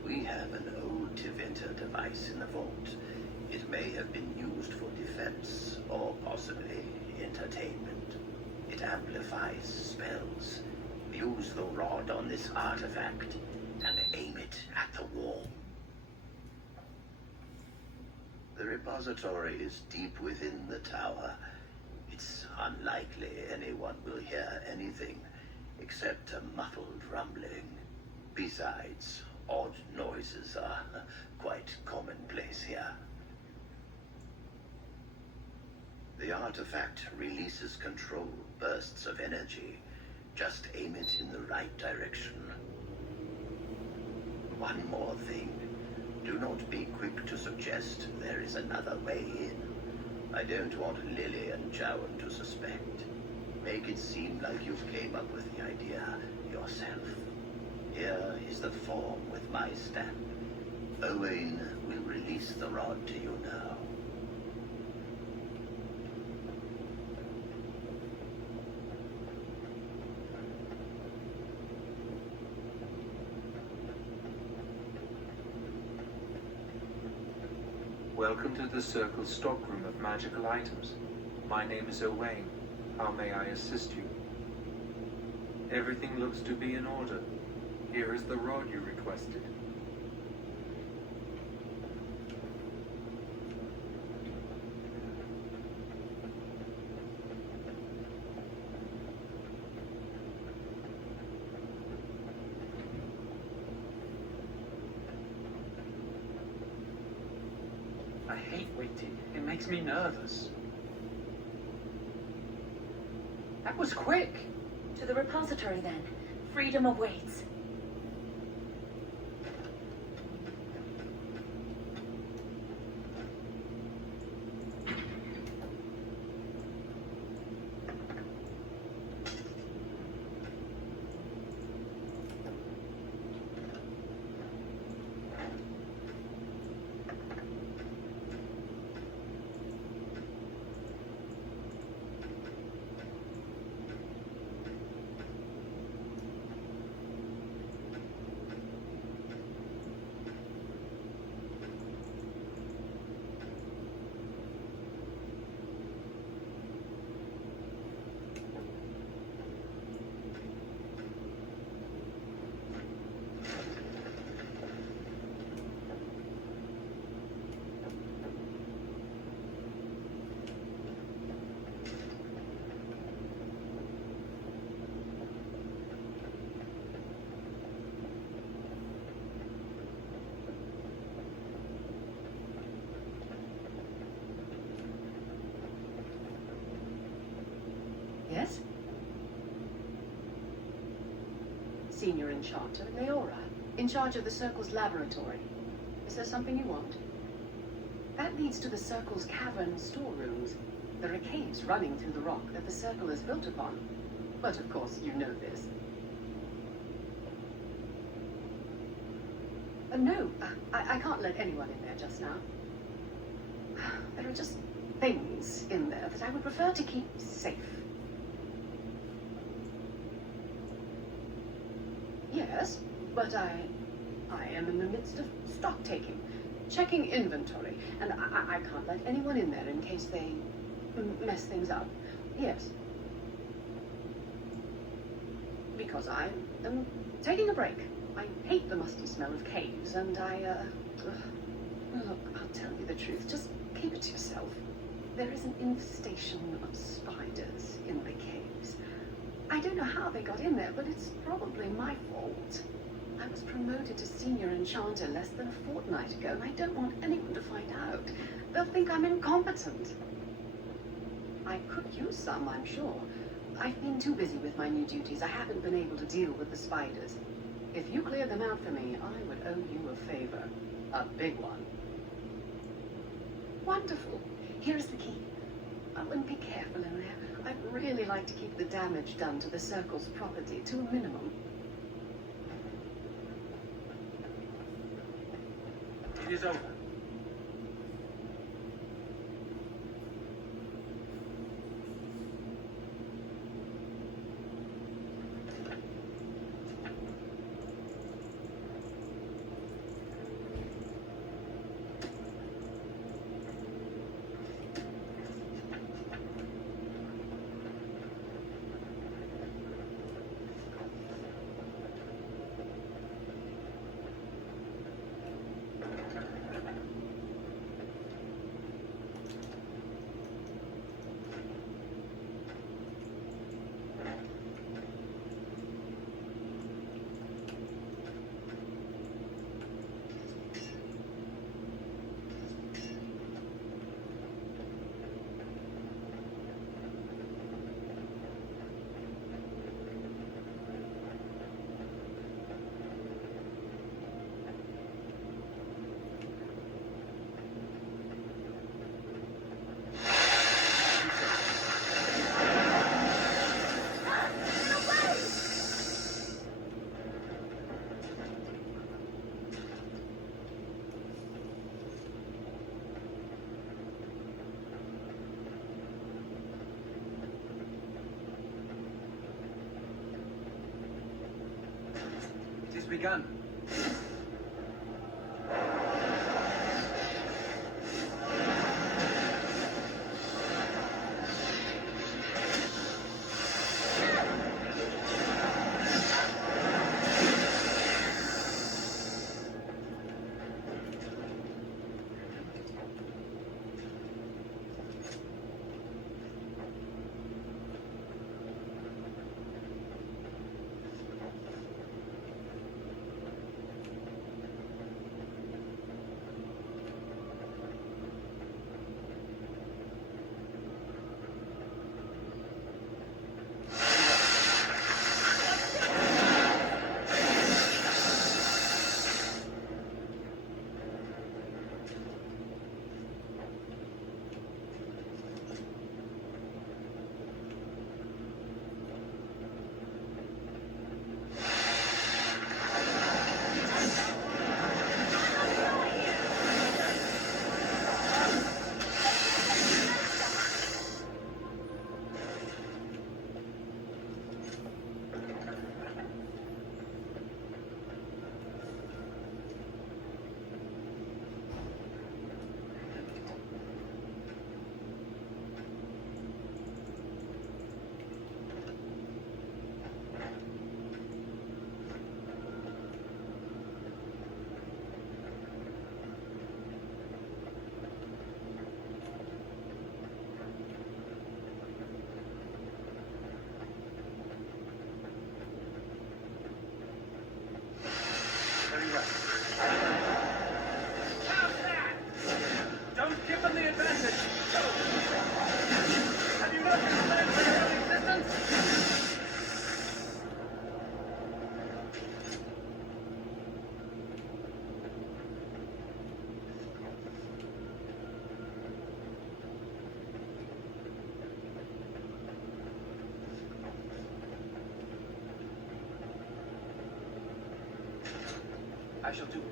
We have an old Tiventer device in the vault. It may have been used for defense, or possibly entertainment. It amplifies spells. Use the rod on this artifact and aim it at the wall. The repository is deep within the tower. It's unlikely anyone will hear anything except a muffled rumbling. Besides, odd noises are quite commonplace here. The artifact releases controlled bursts of energy. Just aim it in the right direction. One more thing. Do not be quick to suggest there is another way in. I don't want Lily and Jowan to suspect. Make it seem like you came up with the idea yourself. Here is the form with my stamp. Owain will release the rod to you now. Welcome to the Circle's stockroom of magical items. My name is Owain. How may I assist you? Everything looks to be in order. Here is the rod you requested. I hate waiting. It makes me nervous. That was quick. To the repository, then. Freedom awaits. Yes? Senior Enchanter Leora, in charge of the Circle's laboratory. Is there something you want? That leads to the Circle's cavern storerooms. There are caves running through the rock that the Circle is built upon. But of course, you know this. No, I can't let anyone in there just now. There are just things in there that I would prefer to keep safe. Yes, but I am in the midst of stock taking, checking inventory, and I can't let anyone in there in case they mess things up. Yes. Because I am taking a break. I hate the musty smell of caves, and look, I'll tell you the truth. Just keep it to yourself. There is an infestation of spiders in the caves. I don't know how they got in there, but it's probably my fault. I was promoted to senior enchanter less than a fortnight ago, and I don't want anyone to find out. They'll think I'm incompetent. I could use some, I'm sure. I've been too busy with my new duties. I haven't been able to deal with the spiders. If you cleared them out for me, I would owe you a favor. A big one. Wonderful. Here's the key. Oh, and be careful in there. I'd really like to keep the damage done to the Circle's property to a minimum. It is over. It has begun. I shall do it.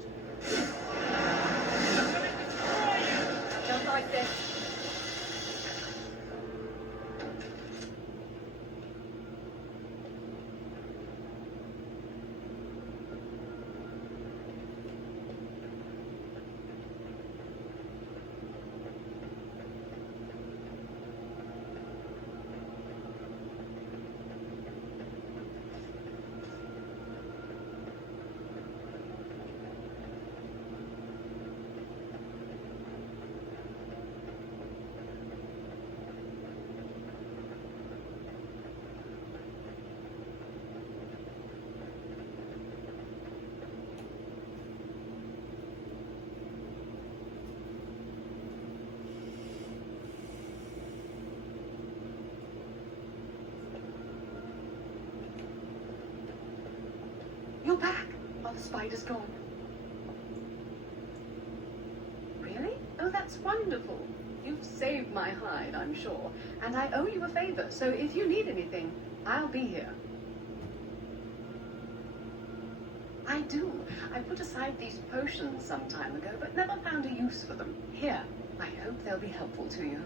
Just like this. You're back. Oh, the spider's gone. Really? Oh, that's wonderful. You've saved my hide, I'm sure. And I owe you a favor, so if you need anything, I'll be here. I do. I put aside these potions some time ago, but never found a use for them. Here, I hope they'll be helpful to you.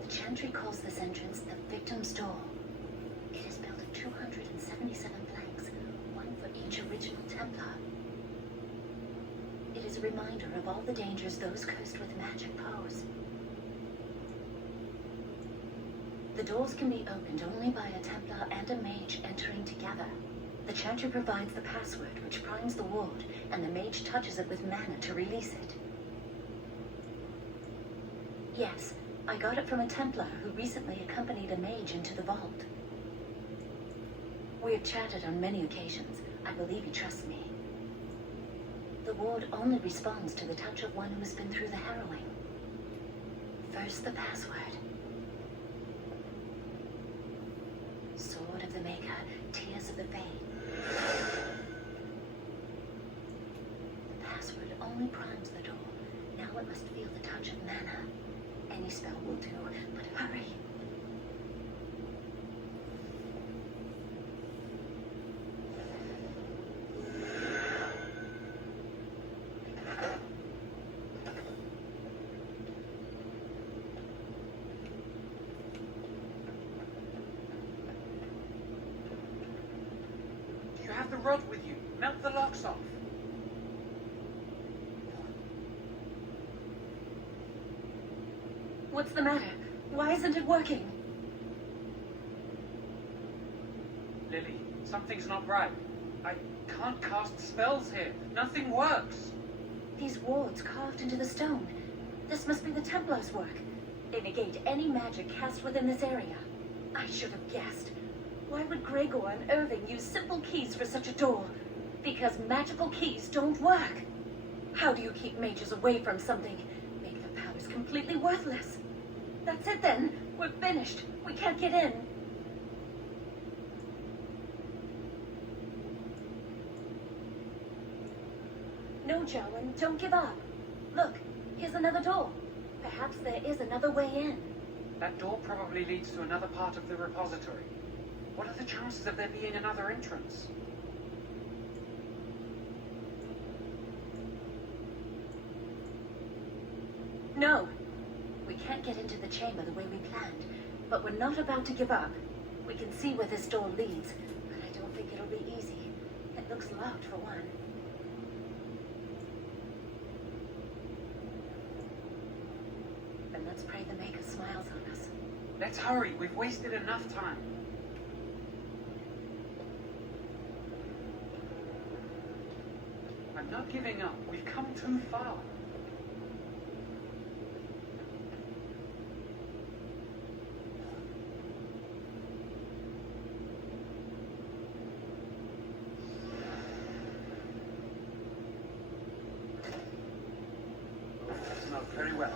The Chantry calls this entrance the Victim's Door. It is built of 277 planks, one for each original Templar. It is a reminder of all the dangers those cursed with magic pose. The doors can be opened only by a Templar and a Mage entering together. The Chantry provides the password, which primes the ward, and the Mage touches it with mana to release it. Yes, I got it from a Templar who recently accompanied a Mage into the vault. We've chatted on many occasions. I believe he trusts me. The ward only responds to the touch of one who has been through the harrowing. First, the password. Sword of the Maker, Tears of the Fade. The password only primes the door. Now it must feel the touch of mana. Any spell will do, but hurry. You have the rod with you. Melt the locks off. What's the matter? Why isn't it working? Lily, something's not right. I can't cast spells here. Nothing works. These wards carved into the stone. This must be the Templars' work. They negate any magic cast within this area. I should have guessed. Why would Gregor and Irving use simple keys for such a door? Because magical keys don't work. How do you keep mages away from something? Make their powers completely worthless. That's it then. We're finished. We can't get in. No, Joan, don't give up. Look, here's another door. Perhaps there is another way in. That door probably leads to another part of the repository. What are the chances of there being another entrance? No. We can't get into the chamber the way we planned, but we're not about to give up. We can see where this door leads, but I don't think it'll be easy. It looks locked for one. Then let's pray the Maker smiles on us. Let's hurry. We've wasted enough time. I'm not giving up. We've come too far. It's not very well.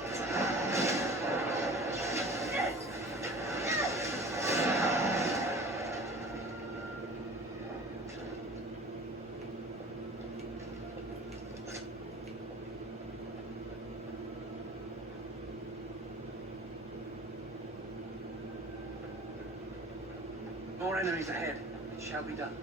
More enemies ahead. It shall be done.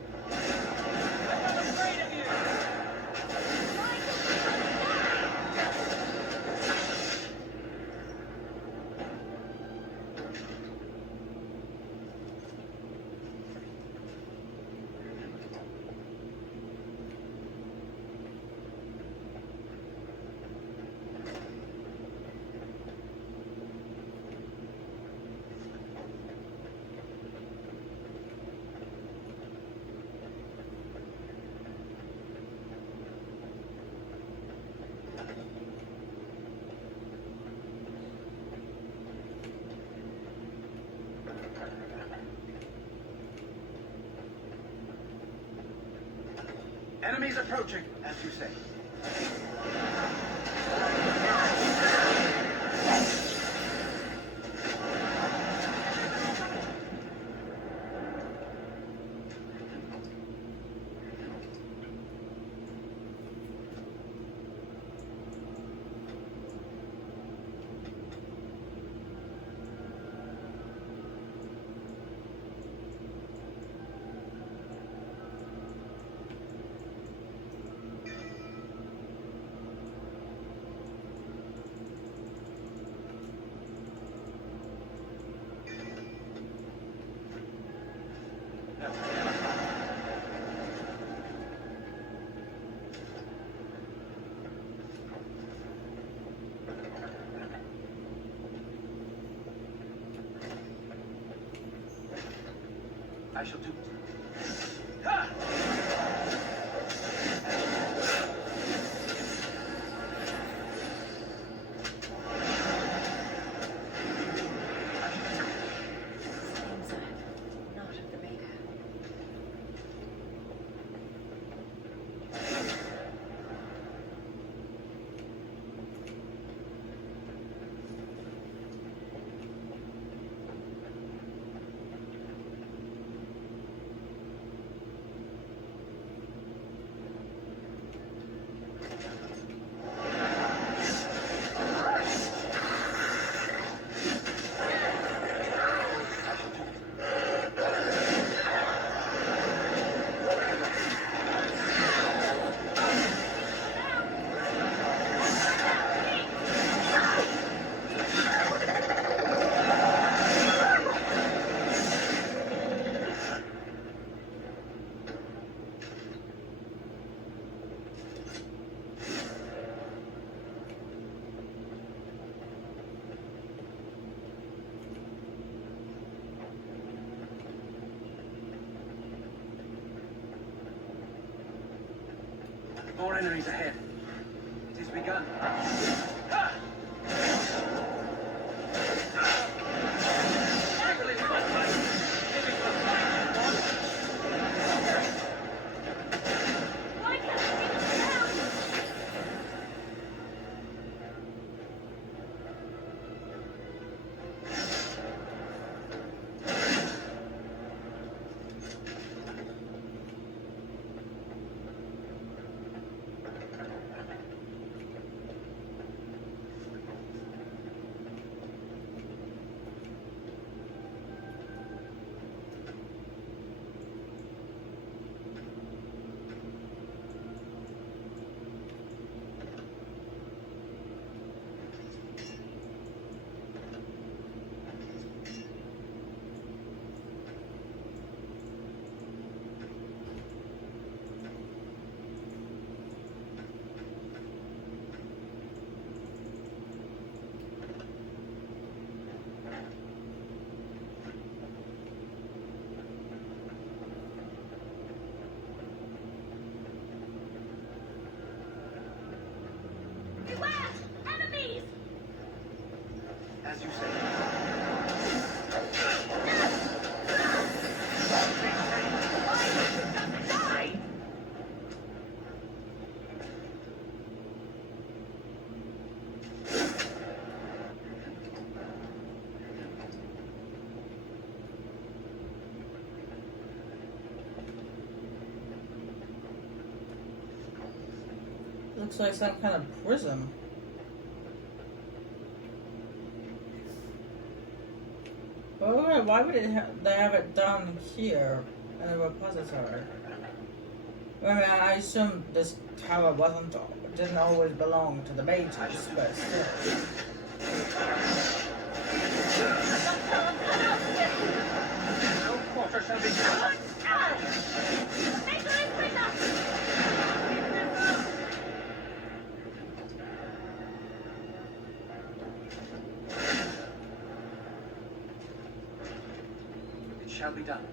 Enemies approaching, as you say. I shall do it. Ha! Not of the Maker. More enemies ahead. It has begun. looks like some kind of prison. Oh, why would they have it down here in the repository? I mean, I assume this tower didn't always belong to the mages, but still. No quarter shall be done. It shall be done.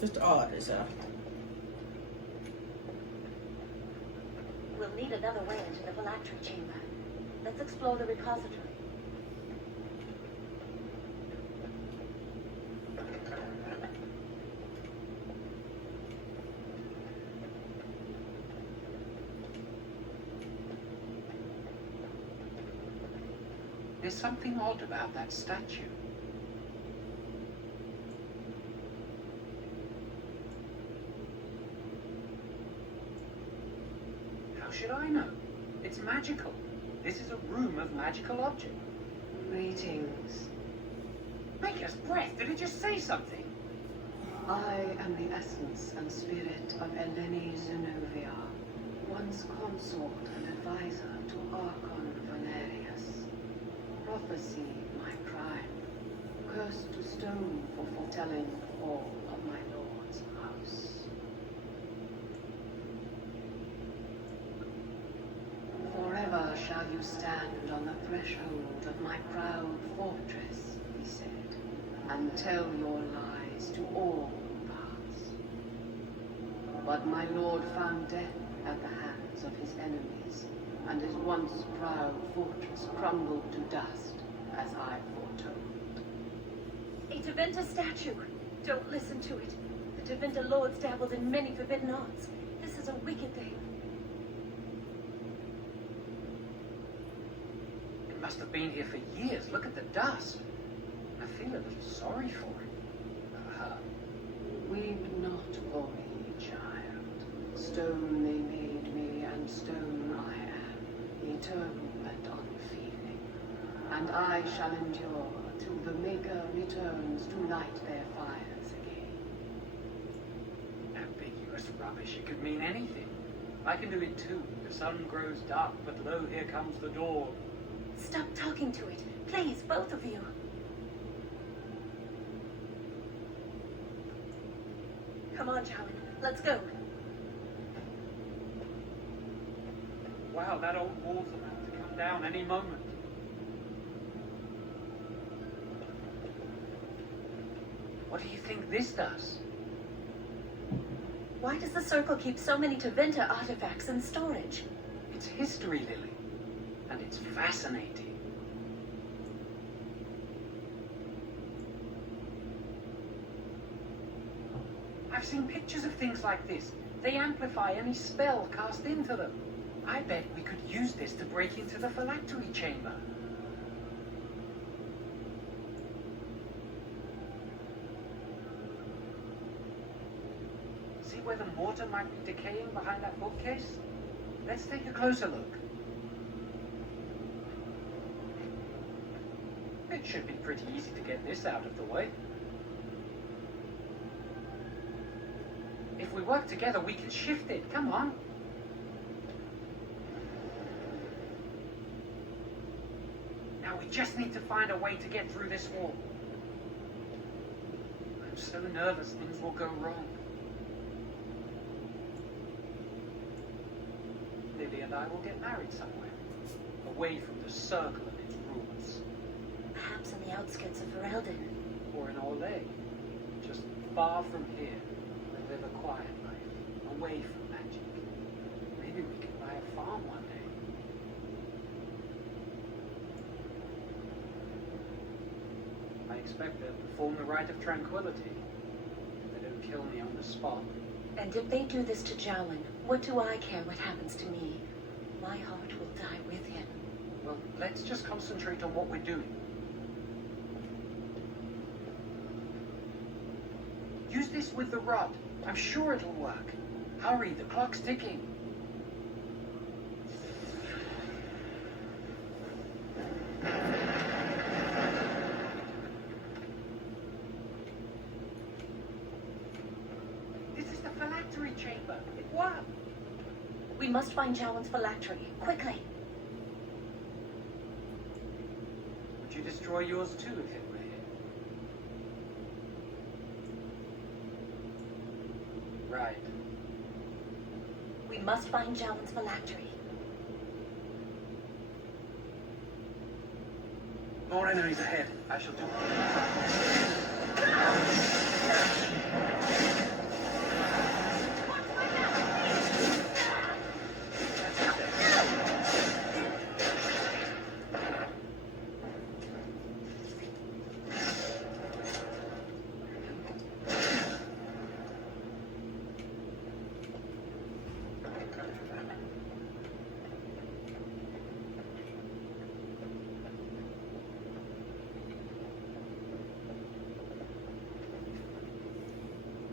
Just odd, is that? We'll need another way into the phylactery chamber. Let's explore the repository. There's something odd about that statue. How should I know? It's magical. This is a room of magical objects. Greetings. Maker's breath, did it just say something? I am the essence and spirit of Eleni Zenobia, once consort and advisor to Archon Valerius. Prophecy, my crime, cursed to stone for foretelling the fall of my lord's house. Forever shall you stand on the threshold of my proud fortress, he said, and tell your lies to all who pass. But my lord found death at the hands of his enemies, and his once proud fortress crumbled to dust, as I foretold. A Tevinter statue! Don't listen to it. The Tevinter lords dabbled in many forbidden arts. This is a wicked thing. It must have been here for years. Look at the dust. I feel a little sorry for it. Weep not for me, child. Stone they made me, and stone I am, eternal and unfeeling. And I shall endure till the Maker returns to light their fires again. Ambiguous rubbish. It could mean anything. I can do it too. The sun grows dark, but lo, here comes the dawn. Stop talking to it. Please, both of you. Come on, Jowan. Let's go. Wow, that old wall's about to come down any moment. What do you think this does? Why does the Circle keep so many Tevinter artifacts in storage? It's history, Lily. And it's fascinating. I've seen pictures of things like this. They amplify any spell cast into them. I bet we could use this to break into the phylactery chamber. See where the mortar might be decaying behind that bookcase? Let's take a closer look. It should be pretty easy to get this out of the way. If we work together, we can shift it. Come on. Now we just need to find a way to get through this wall. I'm so nervous things will go wrong. Lily and I will get married somewhere, away from the circle and its rules. Perhaps in the outskirts of Ferelden. Or in Orlais, just far from here, and live a quiet life, away from magic. Maybe we can buy a farm one day. I expect they'll perform the rite of tranquility. If they don't kill me on the spot. And if they do this to Jowan, what do I care what happens to me? My heart will die with him. Well, let's just concentrate on what we're doing. Use this with the rod. I'm sure it'll work. Hurry, the clock's ticking. This is the phylactery chamber. It worked. We must find Jowan's phylactery, quickly. Would you destroy yours too if it were here? Right. We must find Jowan's phylactery. More enemies ahead. I shall do.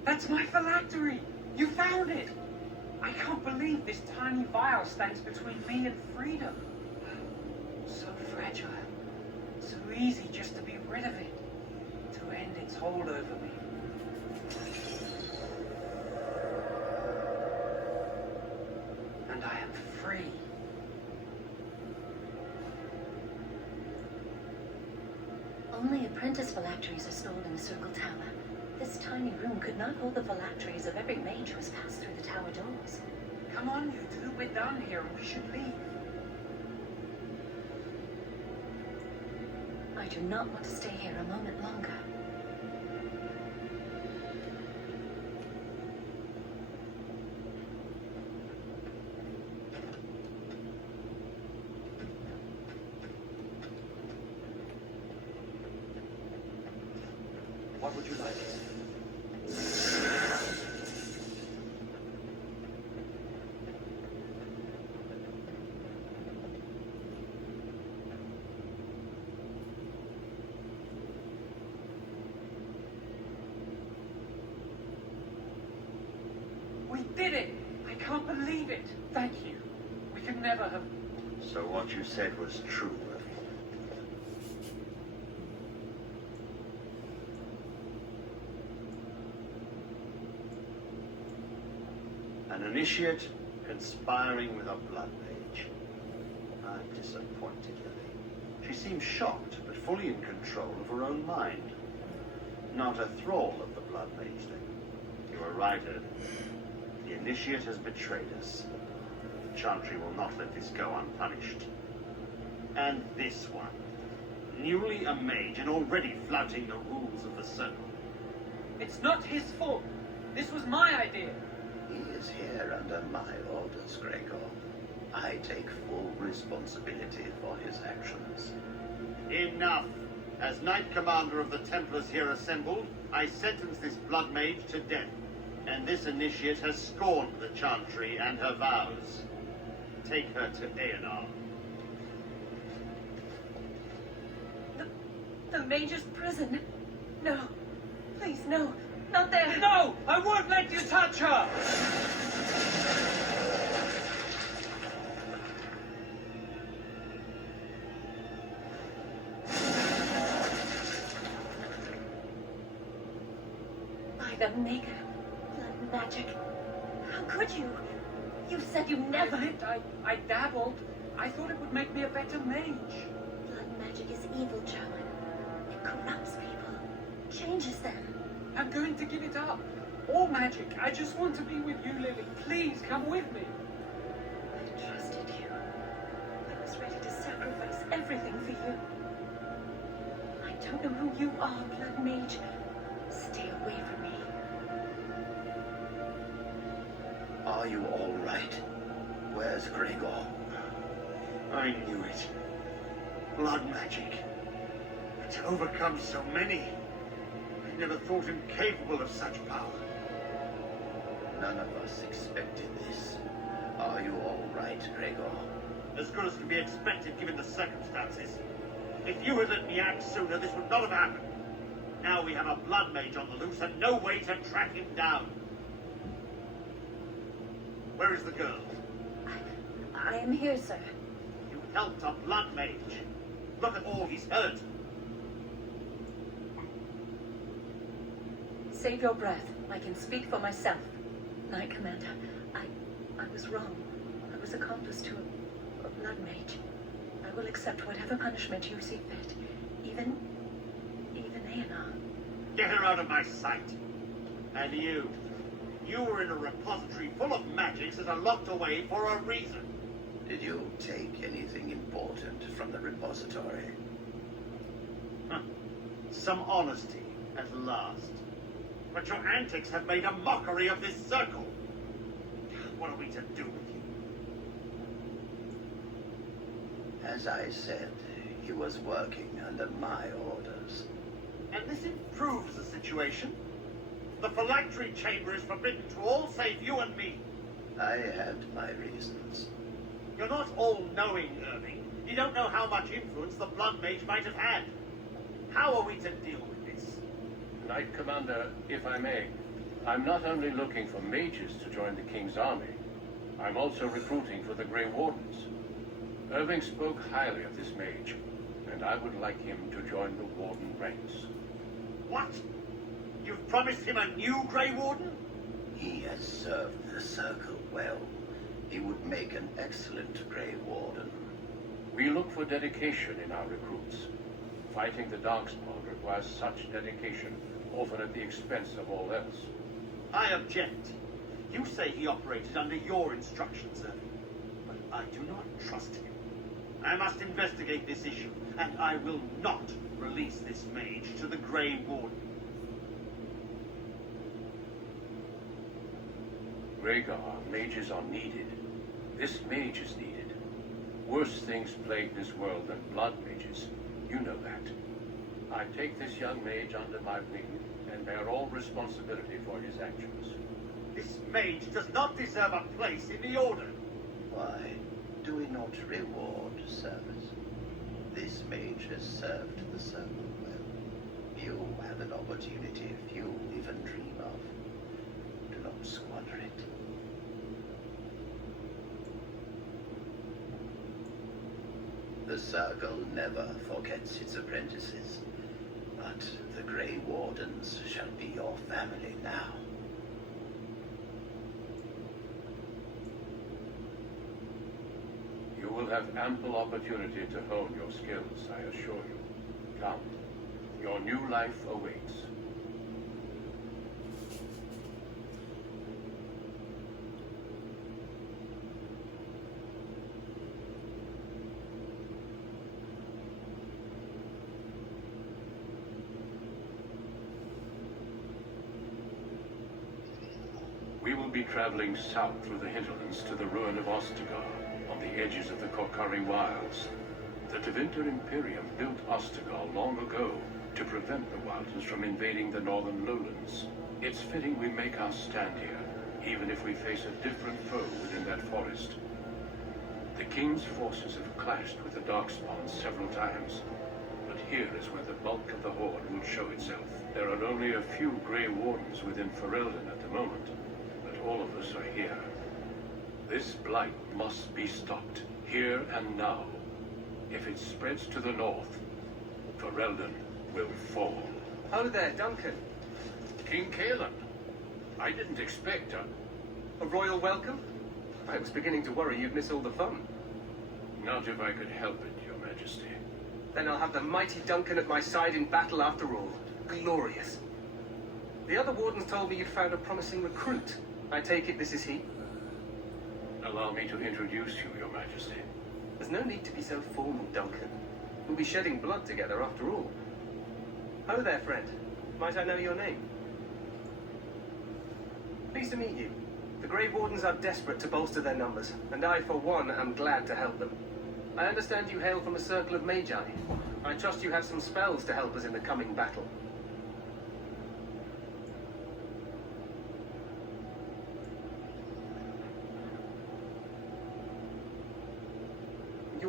That's my phylactery! You found it! I can't believe this tiny vial stands between me and freedom. So fragile. So easy just to be rid of it. To end its hold over me. And I am free. Only apprentice phylacteries are stored in the Circle Tower. This tiny room could not hold the phylacteries of every mage who has passed through the tower doors. Come on, you two. We're done here and we should leave. I do not want to stay here a moment longer. What would you like? We did it! I can't believe it! Thank you. We could never have... So what you said was true, Irving. An initiate conspiring with a blood mage. I'm disappointed, Lily. She seems shocked, but fully in control of her own mind. Not a thrall of the blood mage, then. You were right, Irving. The initiate has betrayed us. The Chantry will not let this go unpunished. And this one. Newly a mage and already flouting the rules of the circle. It's not his fault. This was my idea. He is here under my orders, Gregor. I take full responsibility for his actions. Enough! As Knight Commander of the Templars here assembled, I sentence this blood mage to death. And this initiate has scorned the Chantry and her vows. Take her to Aenar. The Mage's prison. No. Please, no. Not there. No! I won't let you touch her! By the Maker. Blood magic. How could you? You said you never... I dabbled. I thought it would make me a better mage. Blood magic is evil, Jowan. It corrupts people. Changes them. I'm going to give it up. All magic. I just want to be with you, Lily. Please, come with me. I trusted you. I was ready to sacrifice everything for you. I don't know who you are, Blood Mage. Stay away from me. Are you all right? Where's Gregor? I knew it. Blood magic. To overcome so many. I never thought him capable of such power. None of us expected this. Are you all right, Gregor? As good as could be expected given the circumstances. If you had let me act sooner, this would not have happened. Now we have a blood mage on the loose and no way to track him down. Where is the girl? I am here, sir. You helped a blood mage. Look at all he's hurt. Save your breath. I can speak for myself. Knight Commander, I was wrong. I was accomplice to a blood mage. I will accept whatever punishment you see fit. Even Aenar. Get her out of my sight. And you. You were in a repository full of magics that are locked away for a reason. Did you take anything important from the repository? Huh. Some honesty, at last. But your antics have made a mockery of this circle. What are we to do with you? As I said, he was working under my orders. And this improves the situation. The phylactery chamber is forbidden to all save you and me. I had my reasons. You're not all-knowing, Irving. You don't know how much influence the blood mage might have had. How are we to deal with this? Knight Commander, if I may, I'm not only looking for mages to join the King's army, I'm also recruiting for the Grey Wardens. Irving spoke highly of this mage, and I would like him to join the Warden ranks. What? You've promised him a new Grey Warden? He has served the Circle well. He would make an excellent Grey Warden. We look for dedication in our recruits. Fighting the Darkspawn requires such dedication, often at the expense of all else. I object. You say he operated under your instructions, Irving. But I do not trust him. I must investigate this issue, and I will not release this mage to the Grey Warden. Rhaegar, mages are needed. This mage is needed. Worse things plague this world than blood mages. You know that. I take this young mage under my wing and bear all responsibility for his actions. This mage does not deserve a place in the Order. Why do we not reward service? This mage has served the Circle well. You have an opportunity few even dream of. Do not squander it. The Circle never forgets its apprentices, but the Grey Wardens shall be your family now. You will have ample opportunity to hone your skills, I assure you. Come, your new life awaits. We will be traveling south through the hinterlands to the ruin of Ostagar, on the edges of the Korkari Wilds. The Tevinter Imperium built Ostagar long ago to prevent the Wildens from invading the northern lowlands. It's fitting we make our stand here, even if we face a different foe within that forest. The King's forces have clashed with the Darkspawn several times, but here is where the bulk of the Horde will show itself. There are only a few Grey Wardens within Ferelden at the moment, but all of us are here. This blight must be stopped, here and now. If it spreads to the north, Ferelden will fall. Oh there, Duncan. King Kaelan. I didn't expect a royal welcome? I was beginning to worry you'd miss all the fun. Not if I could help it, Your Majesty. Then I'll have the mighty Duncan at my side in battle after all. Glorious. The other wardens told me you'd found a promising recruit. I take it this is he? Allow me to introduce you, Your Majesty. There's no need to be so formal, Duncan. We'll be shedding blood together after all. Oh there, friend. Might I know your name? Pleased to meet you. The Grey Wardens are desperate to bolster their numbers, and I, for one, am glad to help them. I understand you hail from a circle of Magi. I trust you have some spells to help us in the coming battle.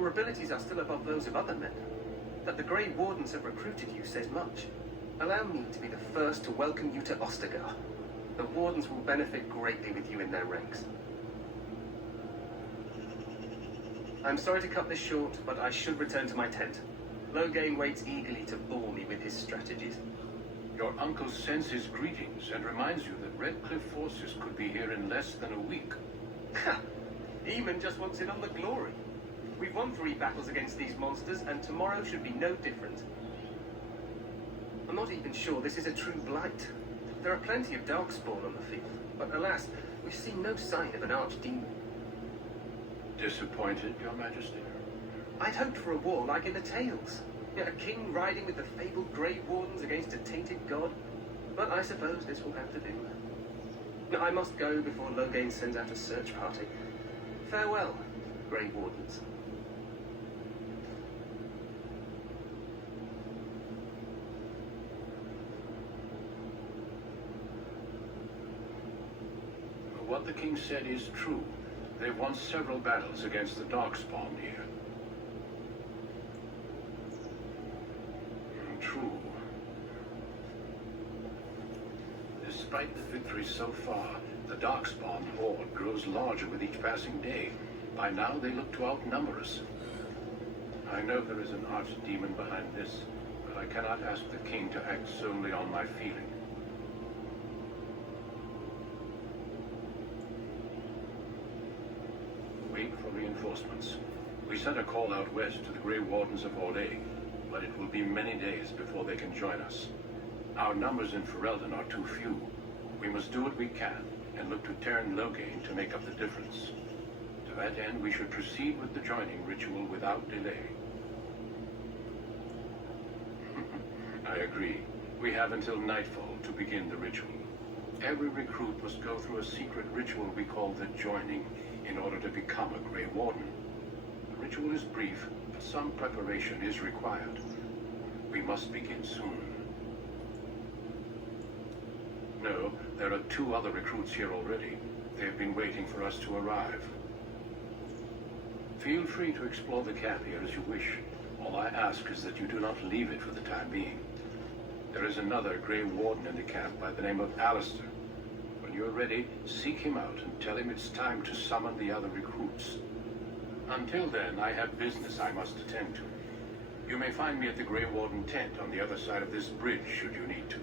your abilities are still above those of other men. That the Grey Wardens have recruited you says much. Allow me to be the first to welcome you to Ostagar. The Wardens will benefit greatly with you in their ranks. I'm sorry to cut this short, but I should return to my tent. Loghain waits eagerly to bore me with his strategies. Your uncle sends his greetings and reminds you that Redcliffe forces could be here in less than a week. Ha! Eamon just wants in on the glory. We've won 3 battles against these monsters, and tomorrow should be no different. I'm not even sure this is a true blight. There are plenty of darkspawn on the field, but alas, we've seen no sign of an archdemon. Disappointed, Your Majesty? I'd hoped for a war like in the tales. A king riding with the fabled Grey Wardens against a tainted god. But I suppose this will have to do. I must go before Loghain sends out a search party. Farewell, Grey Wardens. What the king said is true. They've won several battles against the Darkspawn here. True. Despite the victories so far, the Darkspawn horde grows larger with each passing day. By now, they look to outnumber us. I know there is an archdemon behind this, but I cannot ask the king to act solely on my feeling. Wait for reinforcements. We sent a call out west to the Grey Wardens of Orlais, but it will be many days before they can join us. Our numbers in Ferelden are too few. We must do what we can, and look to Terran Loghain to make up the difference. To that end, we should proceed with the joining ritual without delay. I agree. We have until nightfall to begin the ritual. Every recruit must go through a secret ritual we call the joining in order to become a Grey Warden. The ritual is brief, but some preparation is required. We must begin soon. No, there are 2 other recruits here already. They have been waiting for us to arrive. Feel free to explore the camp here as you wish. All I ask is that you do not leave it for the time being. There is another Grey Warden in the camp by the name of Alistair. When you are ready, seek him out and tell him it's time to summon the other recruits. Until then, I have business I must attend to. You may find me at the Grey Warden tent on the other side of this bridge, should you need to.